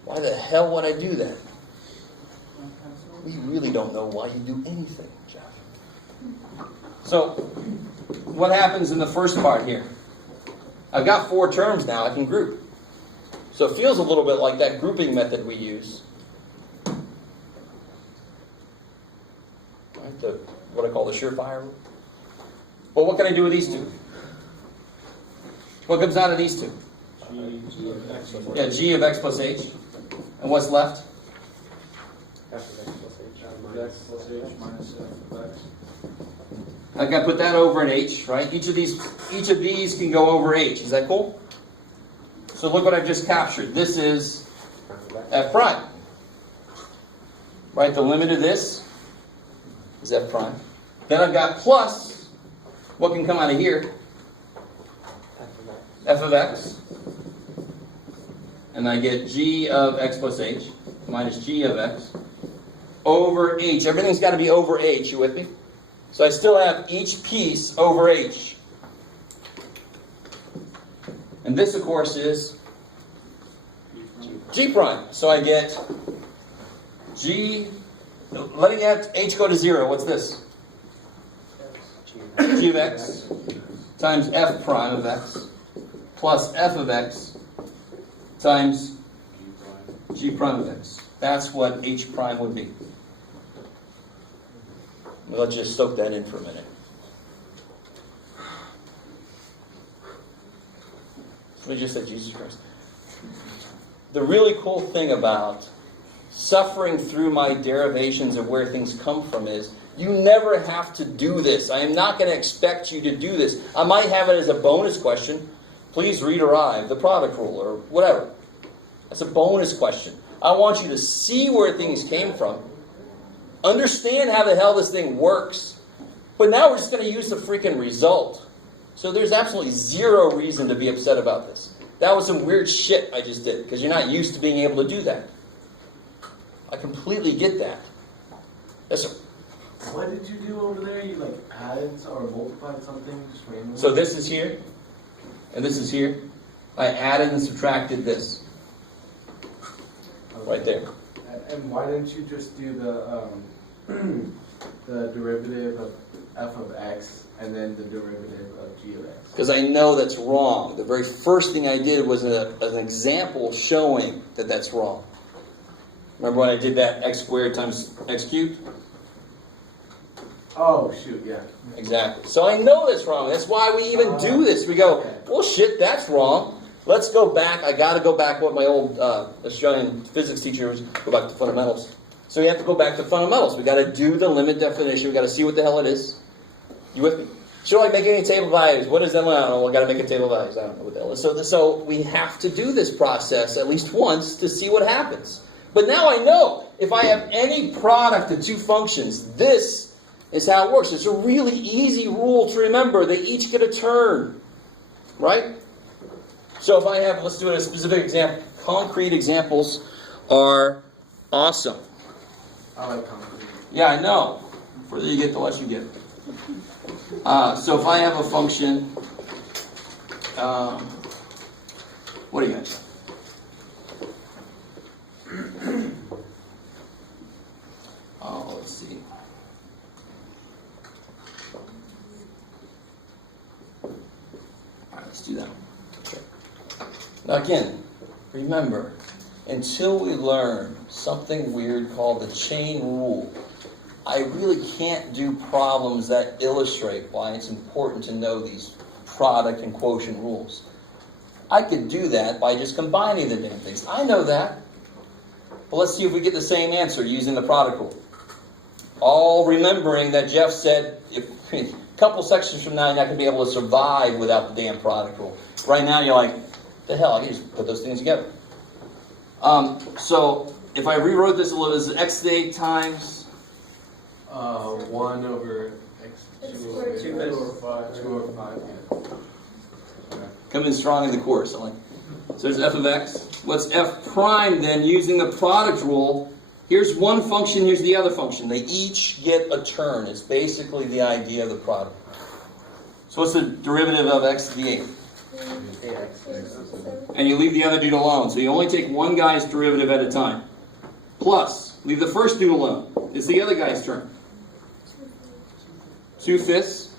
Why the hell would I do that? We really don't know why you do anything, Jeff. So, what happens in the first part here? I've got 4 terms now I can group. So it feels a little bit like that grouping method we use. Right? What I call the surefire rule. Well, what can I do with these two? What comes out of these two? Yeah, g of x plus h. And what's left? F of x plus h X plus h minus f of x. I got to put that over an h, right? Each of these can go over h. Is that cool? So look what I've just captured. This is f prime. Right? The limit of this is f prime. Then I've got plus, what can come out of here? F of x. And I get g of x plus h minus g of x over h. Everything's got to be over h. You with me? So I still have each piece over h. And this, of course, is g prime. So I get g, letting that h go to 0. What's this? G of x times f prime of x plus f of x times g prime of x. That's what h prime would be. Let's just soak that in for a minute. Somebody just said Jesus Christ. The really cool thing about suffering through my derivations of where things come from is you never have to do this. I am not going to expect you to do this. I might have it as a bonus question. Please rederive the product rule or whatever. That's a bonus question. I want you to see where things came from. Understand how the hell this thing works. But now we're just going to use the freaking result. So there's absolutely zero reason to be upset about this. That was some weird shit I just did, because you're not used to being able to do that. I completely get that. Yes, sir. What did you do over there? You like added or multiplied something just randomly? So this is here, and this is here. I added and subtracted this. Right there. And why didn't you just do the the derivative of f of x and then the derivative of g of x? Because I know that's wrong. The very first thing I did was an example showing that that's wrong. Remember when I did that x squared times x cubed? Oh shoot, yeah. Exactly. So I know that's wrong. That's why we even do this. We go, well, shit, that's wrong. Let's go back. I got to go back what my old Australian physics teacher was, go back to fundamentals. So we have to go back to fundamentals. We got to do the limit definition. We got to see what the hell it is. You with me? Should I make any table values? What is that? I don't know. I got to make a table values. I don't know what the hell it is. So we have to do this process at least once to see what happens. But now I know if I have any product of two functions, this is how it works. It's a really easy rule to remember. They each get a turn, right? So if I have, let's do a specific example. Concrete examples are awesome. I like concrete. Yeah, I know. The further you get, the less you get. So if I have a function, what do you got? Oh, let's see. All right, let's do that. Now again, remember, until we learn something weird called the chain rule, I really can't do problems that illustrate why it's important to know these product and quotient rules. I could do that by just combining the damn things. I know that. But let's see if we get the same answer using the product rule. All remembering that Jeff said, if a couple sections from now, you're not going to be able to survive without the damn product rule. Right now, you're like, the hell, I can just put those things together. So if I rewrote this a little, this is x to the 8 times 1 over x, 2 over 5. 2 over 5, yeah. Come in strong in the course. So there's f of x. What's f prime then using the product rule? Here's one function, here's the other function. They each get a turn. It's basically the idea of the product. So what's the derivative of x to the 8? And you leave the other dude alone. So you only take one guy's derivative at a time. Plus, leave the first dude alone. It's the other guy's turn. 2/5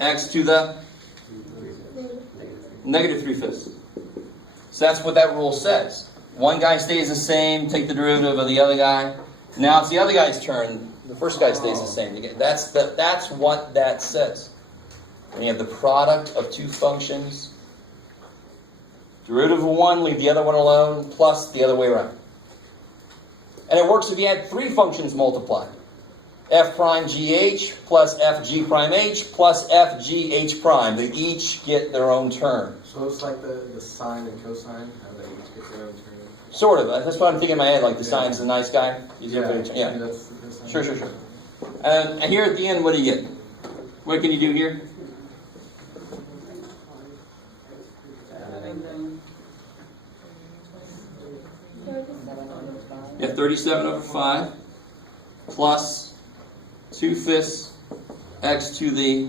x to the negative 3/5. So that's what that rule says. One guy stays the same, take the derivative of the other guy. Now it's the other guy's turn. The first guy stays the same. That's what that says. When you have the product of two functions, derivative of one, leave the other one alone, plus the other way around. And it works if you had three functions multiplied. F prime gh plus f g prime h plus f g h prime. They each get their own turn. So it's like the sine and cosine, how they each get their own turn. Sort of. That's what I'm thinking in my head, like the sine's the nice guy. Yeah. Yeah. That's Sure. And here at the end, what do you get? What can you do here? You have 37 over 5 plus 2/5 x to the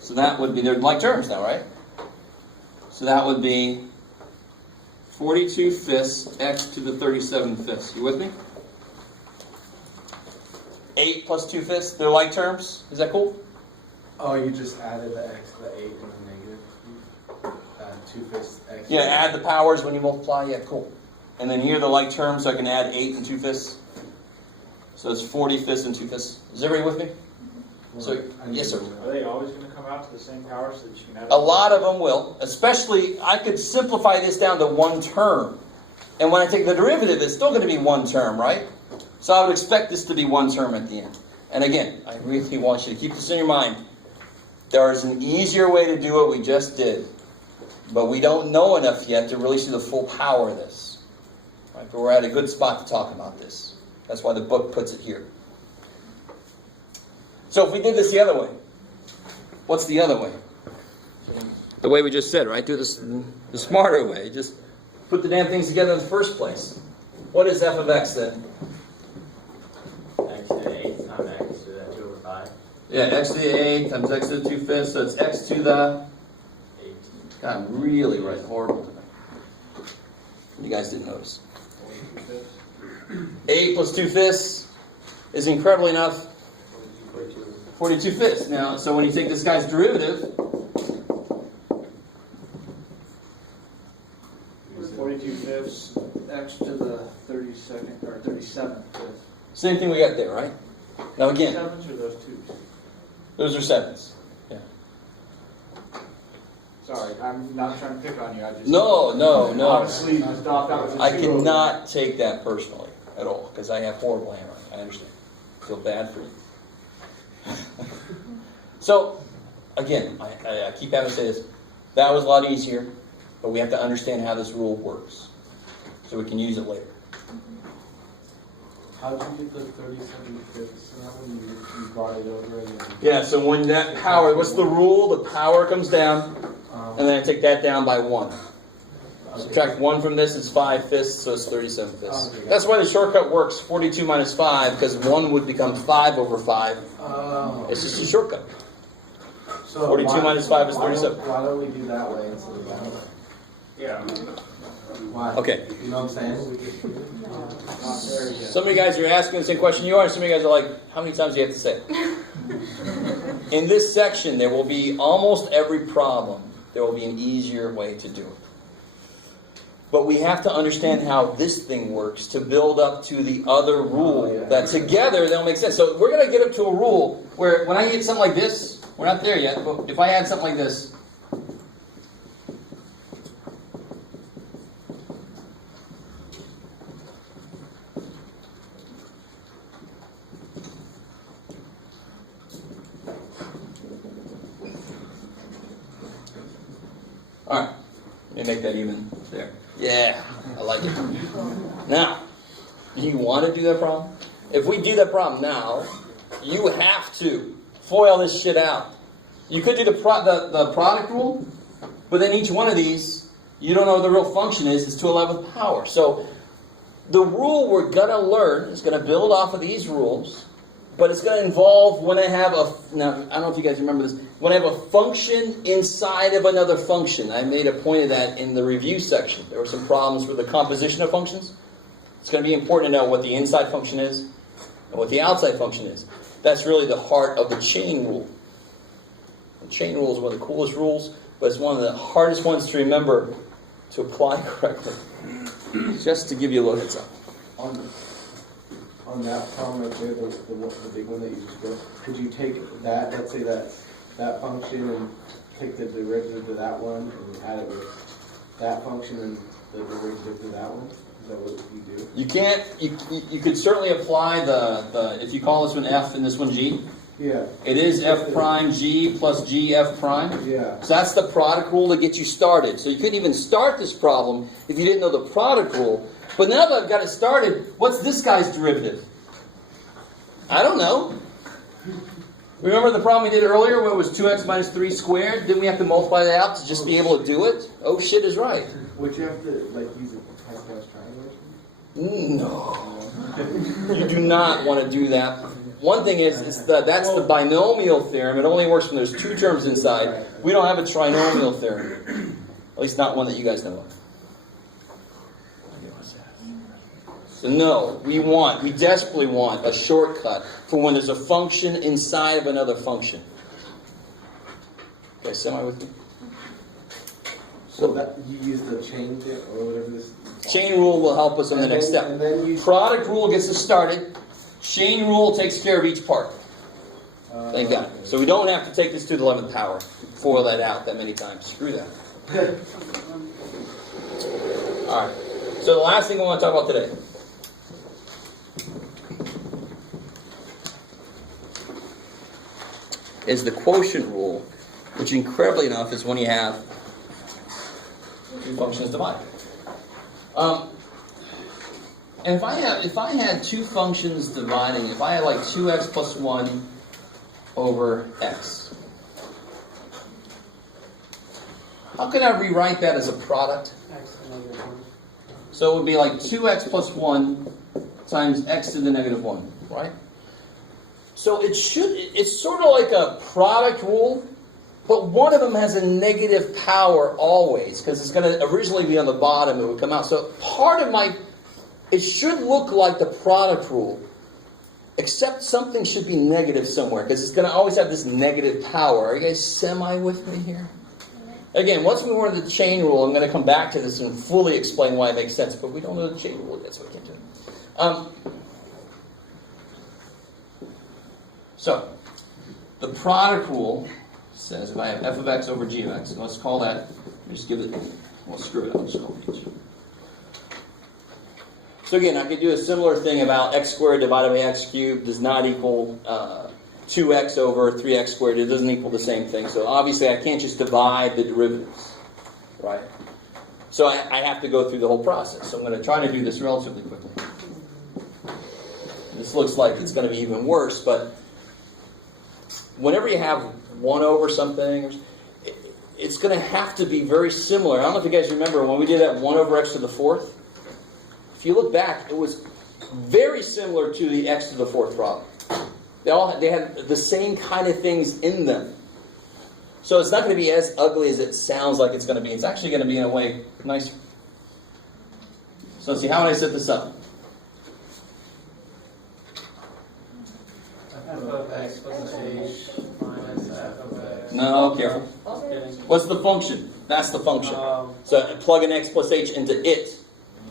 So that would be, they're like terms now, right? So that would be 42/5 x to the 37/5. You with me? 8 plus 2/5, they're like terms. Is that cool? Oh, you just added the x, the 8, and the negative. 2/5 x. Yeah, add the powers when you multiply. Yeah, cool. And then here the like terms, so I can add 8 and 2/5. So it's 40/5 and 2/5. Is everybody with me? So, yes, sir. Are they always going to come out to the same power so that you can add A lot of them will. Especially, I could simplify this down to one term. And when I take the derivative, it's still going to be one term, right? So I would expect this to be one term at the end. And again, I really want you to keep this in your mind. There is an easier way to do what we just did, but we don't know enough yet to really see the full power of this. Right? But we're at a good spot to talk about this. That's why the book puts it here. So if we did this the other way, what's the other way? The way we just said, right? Do this the smarter way. Just put the damn things together in the first place. What is f of x then? X to the 8th times x to the 2 over 5. Yeah, x to the 8 times x to the 2/5, so it's x to the 8. God, I'm really writing horrible tonight. You guys didn't notice. 8 plus 2/5 is incredibly enough 42/5. Now, so when you take this guy's derivative, 42/5 x to the 32nd or 37th. same thing we got there, right? Now again, Sevens or those twos? those are 7s. Yeah. Sorry, I'm not trying to pick on you. I just No. honestly just thought that was a I two. cannot take that personally at all, because I have horrible handwriting. I understand. I feel bad for you. So, again, I keep having to say this. That was a lot easier, but we have to understand how this rule works, so we can use it later. How'd you get the 37/5? So that when you brought it over and then... Yeah, so when that power, what's the rule? The power comes down, and then I take that down by 1. Subtract 1 from this, it's 5/5, so it's 37/5. That's why the shortcut works, 42 minus 5, because 1 would become 5 over 5. It's just a shortcut. So 42 minus 5 is 37. Why don't we do that way instead of that way? Yeah. Why? Okay. You know what I'm saying? Not there yet. Some of you guys are asking the same question you are, and some of you guys are like, how many times do you have to say it? In this section, there will be almost every problem. There will be an easier way to do it. But we have to understand how this thing works to build up to the other rule that together they'll make sense. So we're going to get up to a rule where when I get something like this, we're not there yet, but if I add something like this, alright, let me make that even there. Yeah, I like it. Now, do you want to do that problem? If we do that problem now, you have to FOIL this shit out. You could do the product rule, but then each one of these, you don't know what the real function is 2 11th power. So the rule we're going to learn is going to build off of these rules, but it's going to involve when I have now, I don't know if you guys remember this, when I have a function inside of another function. I made a point of that in the review section. There were some problems with the composition of functions. It's going to be important to know what the inside function is and what the outside function is. That's really the heart of the chain rule. The chain rule is one of the coolest rules, but it's one of the hardest ones to remember to apply correctly. Just to give you a little heads up. On that problem right there, the big one that you just did, could you take that, let's say that function, and take the derivative to that one, and add it with that function and the derivative to that one? Is that what you do? You can't, you could certainly apply the, if you call this one F and this one G, Yeah. it is F prime G plus G F prime. Yeah. So that's the product rule to get you started. So you couldn't even start this problem if you didn't know the product rule. But now that I've got it started, what's this guy's derivative? I don't know. Remember the problem we did earlier where it was 2x minus 3 squared? Didn't we have to multiply that out to just be able to do it? Oh, shit is right. Would you have to, like, use a Pascal's triangle or something? No. You do not want to do that. One thing is that's the binomial theorem. It only works when there's 2 terms inside. We don't have a trinomial theorem. At least not one that you guys know of. So no, we desperately want a shortcut for when there's a function inside of another function. Okay, semi with me? So that you use the chain or whatever this. Chain rule will help us on the next step. And then you. Product rule gets us started. Chain rule takes care of each part. Thank God. So we don't have to take this to the 11th power. Foil that out that many times. Screw that. All right. So the last thing I want to talk about today. is the quotient rule, which incredibly enough is when you have two functions divided. And if I had two functions dividing, if I had like 2x plus 1 over x, how can I rewrite that as a product? So it would be like 2x plus 1 times x to the negative 1, right? So it's sort of like a product rule, but one of them has a negative power always, because it's going to originally be on the bottom, it would come out. So it should look like the product rule, except something should be negative somewhere, because it's going to always have this negative power. Are you guys semi with me here? Again, once we learn the chain rule, I'm going to come back to this and fully explain why it makes sense, but we don't know the chain rule yet, so we can't do it. So, the product rule says if I have f of x over g of x, let's call that, just give it, well, screw it, I'll just call it h. So again, I could do a similar thing about x squared divided by x cubed does not equal 2x over 3x squared. It doesn't equal the same thing. So obviously I can't just divide the derivatives, right? So I have to go through the whole process. So I'm going to try to do this relatively quickly. This looks like it's going to be even worse, but whenever you have 1 over something, it's going to have to be very similar. I don't know if you guys remember when we did that 1 over x to the 4th. If you look back, it was very similar to the x to the 4th problem. They had the same kind of things in them. So it's not going to be as ugly as it sounds like it's going to be. It's actually going to be, in a way, nicer. So let's see, how would I set this up? f of x plus h minus f of x. No, careful. What's the function? That's the function. So plug in x plus h into it.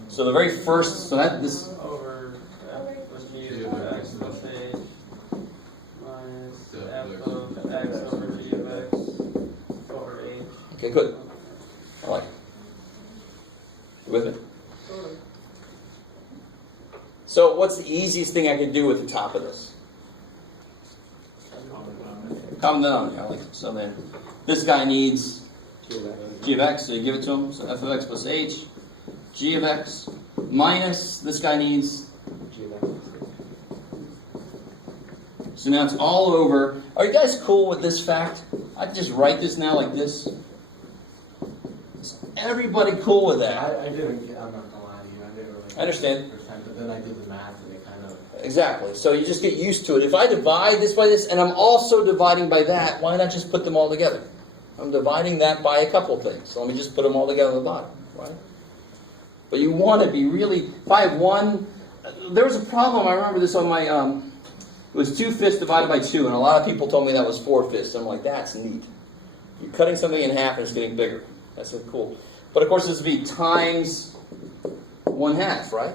So the very first, so that this. Over f plus g of x plus h minus f of x over g of x over h. Okay, good. I like it. You with me? So what's the easiest thing I can do with the top of this? Common denominator. I like it. So then, this guy needs g of x, so you give it to him. So f of x plus h, g of x, minus, this guy needs G of x. So now it's all over. Are you guys cool with this fact? I can just write this now like this. Is everybody cool with that? I didn't get, I'm not gonna lie to you, I didn't really. I understand. Percent, but then I did the math and it kind of. Exactly. So you just get used to it. If I divide this by this, and I'm also dividing by that, why not just put them all together? I'm dividing that by a couple of things. So let me just put them all together at the bottom, right? But you want to be really, if I have one, there was a problem, I remember this on my, it was 2/5 divided by 2, and a lot of people told me that was 4/5. I'm like, that's neat. You're cutting something in half and it's getting bigger. That's cool. But of course this would be times 1/2, right?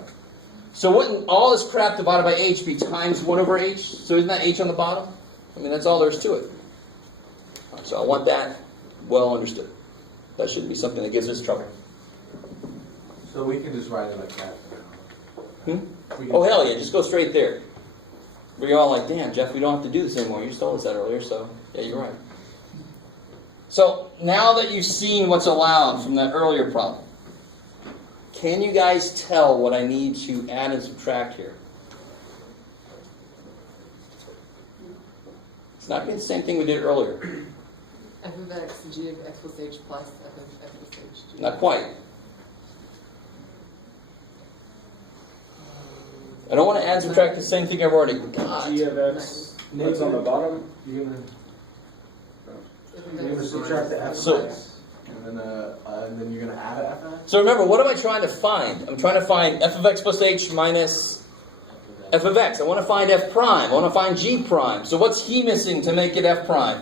So wouldn't all this crap divided by h be times 1 over h? So isn't that h on the bottom? I mean, that's all there is to it. So I want that well understood. That shouldn't be something that gives us trouble. So we can just write it like that for now. Oh, hell yeah, just go straight there. But you're all like, damn, Jeff, we don't have to do this anymore. You just told us that earlier, so yeah, you're right. So now that you've seen what's allowed from that earlier problem, can you guys tell what I need to add and subtract here? It's not going to be the same thing we did earlier. f of x, g of x plus h plus f of x plus h. G. Not quite. I don't want to add and subtract the same thing I've already got. G of x, what's on the bottom? You're F of gonna x subtract the f of So- x, and then you're gonna add an f of x? So remember, what am I trying to find? I'm trying to find f of x plus h minus f of x. I want to find f prime. I want to find g prime. So what's he missing to make it f prime?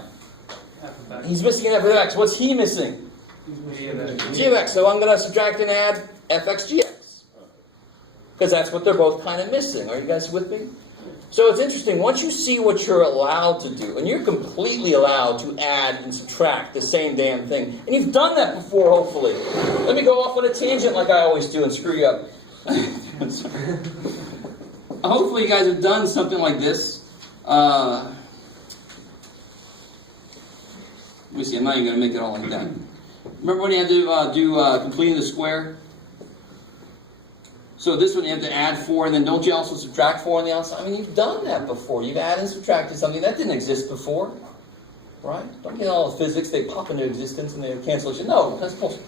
F of x. He's missing an f of x. What's he missing? G of x. G of x. So I'm going to subtract and add fx gx. Because that's what they're both kind of missing. Are you guys with me? So it's interesting. Once you see what you're allowed to do, and you're completely allowed to add and subtract the same damn thing, and you've done that before, hopefully. Let me go off on a tangent like I always do and screw you up. Hopefully you guys have done something like this. Let me see, I'm not even going to make it all like that. Remember when you had to do completing the square? So this one you have to add 4, and then don't you also subtract 4 on the outside? I mean, you've done that before. You've added and subtracted something. That didn't exist before. Right? Don't get all the physics, they pop into existence and they cancel each other. No, that's bullshit.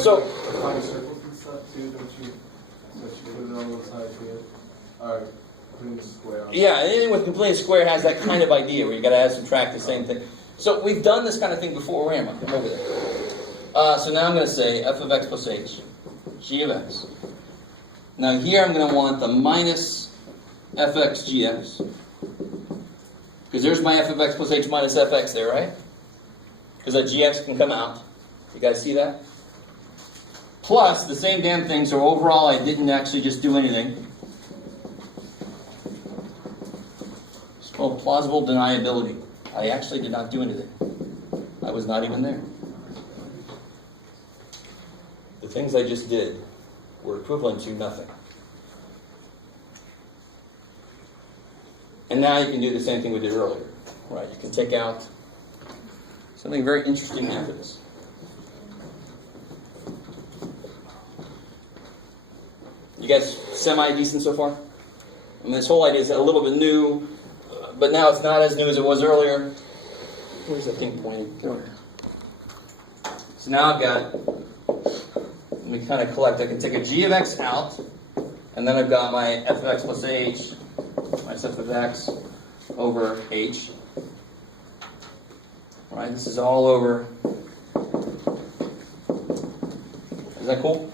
So, Applying circles and stuff too, don't you put it on one side too? Alright, putting the square on. yeah, anything with completing a square has that kind of idea where you got to add and subtract the same thing. So we've done this kind of thing before. Where am I? I'm over there. So now I'm going to say f of x plus h, g of x. Now here I'm going to want the minus fx gx. Because there's my f of x plus h minus fx there, right? Because that gx can come out. You guys see that? Plus, the same damn thing, so overall I didn't actually just do anything. It's called plausible deniability. I actually did not do anything. I was not even there. The things I just did were equivalent to nothing. And now you can do the same thing we did earlier. Right? You can take out something very interesting happens. You guys semi-decent so far? I mean, this whole idea is a little bit new, but now it's not as new as it was earlier. Where's that thing pointing? Go here. So now I've got, let me kind of collect. I can take a g of x out, and then I've got my f of x plus h, minus f of x over h. All right, this is all over. Is that cool?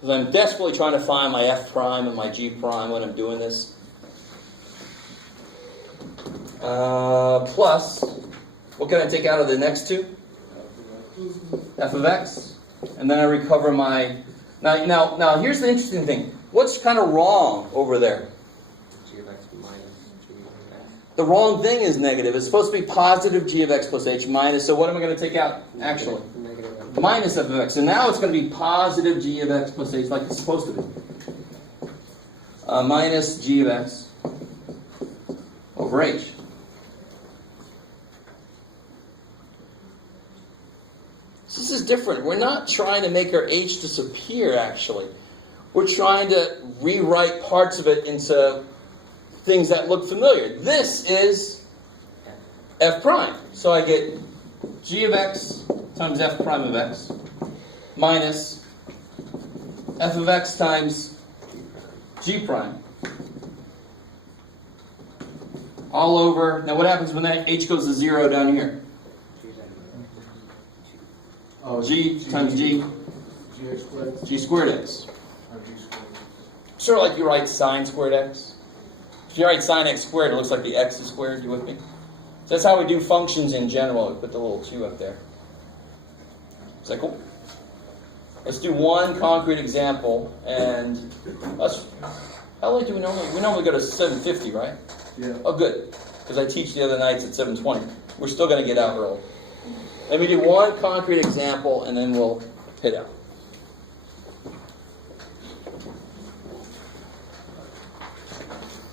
Because I'm desperately trying to find my f prime and my g prime when I'm doing this. Plus, what can I take out of the next two? F of x. And then I recover my... Now, here's the interesting thing. What's kind of wrong over there? G of x minus G of x. The wrong thing is negative. It's supposed to be positive g of x plus h minus. So what am I going to take out, actually? Negative f. Minus f of x. So now it's going to be positive g of x plus h like it's supposed to be. Minus g of x over h. This is different. We're not trying to make our h disappear, actually. We're trying to rewrite parts of it into things that look familiar. This is f prime. So I get g of x times f prime of x minus f of x times g prime. All over. Now what happens when that h goes to 0 down here? Oh, G times g, Gx squared? g squared x. Or G squared? Sort of like you write sine squared x. If you write sine x squared, it looks like the x is squared. You with me? So that's how we do functions in general. We put the little 2 up there. Is that cool? Let's do one concrete example, and how late do we normally? We normally go to 7:50, right? Yeah. Oh, good, because I teach the other nights at 7:20. We're still going to get out early. Let me do one concrete example, and then we'll hit out.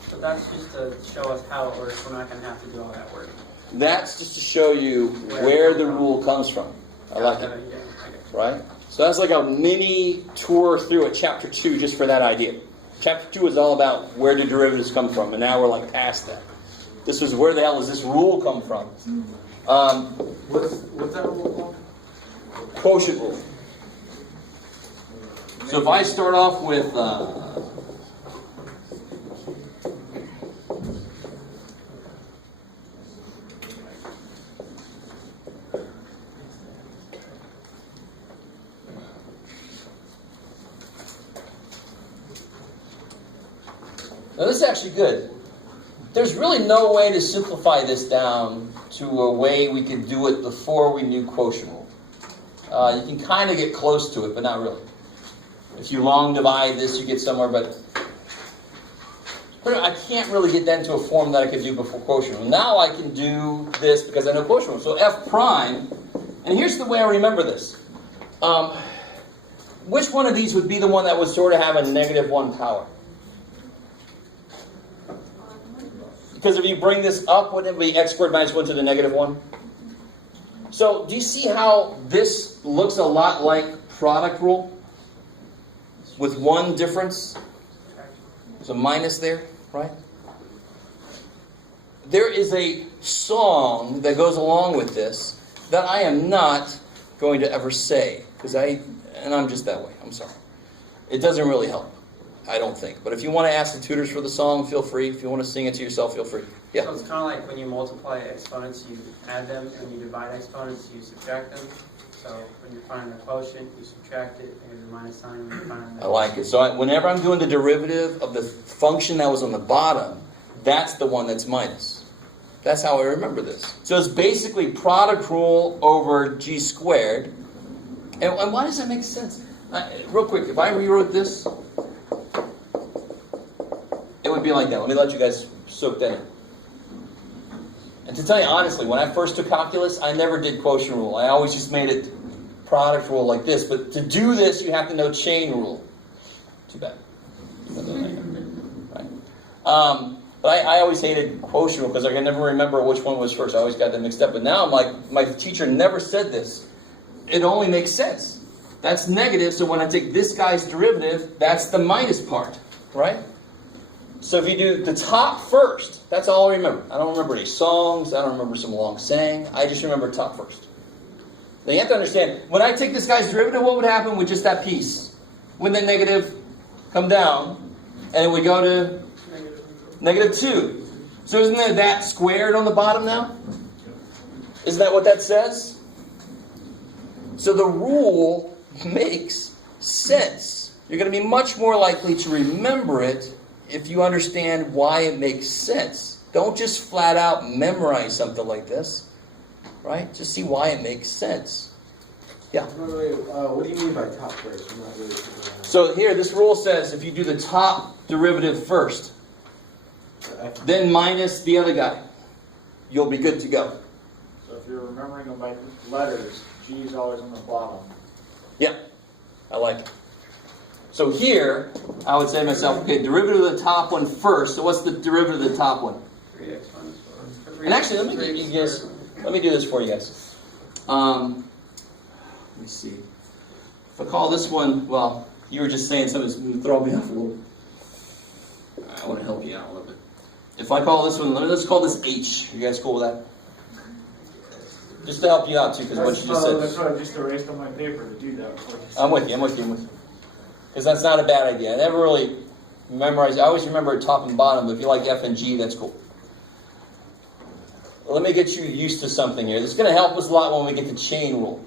So that's just to show us how it works. We're not going to have to do all that work. That's just to show you where the rule comes from. I like it, Yeah, okay. right? So that's like a mini tour through at Chapter 2 just for that idea. Chapter 2 is all about where do derivatives come from, and now we're like past that. This was where the hell does this rule come from? What's that rule called? Quotient rule. So if I start off with now this is actually good. There's really no way to simplify this down to a way we could do it before we knew quotient rule. You can kind of get close to it, but not really. If you long divide this, you get somewhere, but I can't really get that into a form that I could do before quotient rule. Now I can do this because I know quotient rule. So f prime, and here's the way I remember this. Which one of these would be the one that would sort of have a -1 power? Because if you bring this up, wouldn't it be x squared minus 1 to the -1? So do you see how this looks a lot like product rule? With one difference. There's a minus there, right? There is a song that goes along with this that I am not going to ever say. And I'm just that way. I'm sorry. It doesn't really help. I don't think. But if you want to ask the tutors for the song, feel free. If you want to sing it to yourself, feel free. Yeah. So it's kind of like when you multiply exponents, you add them. When you divide exponents, you subtract them. So when you're finding the quotient, you subtract it, and the minus sign when you're finding the I like it. So whenever I'm doing the derivative of the function that was on the bottom, that's the one that's minus. That's how I remember this. So it's basically product rule over g squared. And why does that make sense? Real quick, if I rewrote this, it would be like that. Let me let you guys soak that in. And to tell you honestly, when I first took calculus, I never did quotient rule. I always just made it product rule like this. But to do this, you have to know chain rule. Too bad. Right. But I always hated quotient rule because I could never remember which one was first. I always got them mixed up. But now I'm like, my teacher never said this. It only makes sense. That's negative, so when I take this guy's derivative, that's the minus part, right? So if you do the top first, that's all I remember. I don't remember any songs. I don't remember some long saying. I just remember top first. Now you have to understand, when I take this guy's derivative, what would happen with just that piece? When the negative come down, and it would go to -2. So isn't there that squared on the bottom now? Isn't that what that says? So the rule makes sense. You're going to be much more likely to remember it if you understand why it makes sense. Don't just flat out memorize something like this, right? Just see why it makes sense. Yeah? What do you mean by top first? I'm not really sure. So here, this rule says if you do the top derivative first, then minus the other guy, you'll be good to go. So if you're remembering them by letters, G is always on the bottom. Yeah, I like it. So here, I would say to myself, okay, derivative of the top one first. So what's the derivative of the top one? 3x minus 4. And actually, let me give you guys, let me do this for you guys. Let's see. If I call this one, well, you were just saying something's going to throw me off a little. I want to help you out a little bit. If I call this one, let's call this H. You guys cool with that? Just to help you out too, because what you just said. That's what I just erased on my paper to do that. I'm with you. Because that's not a bad idea. I never really memorized. I always remember top and bottom, but if you like F and G, that's cool. Well, let me get you used to something here. This is going to help us a lot when we get to chain rule.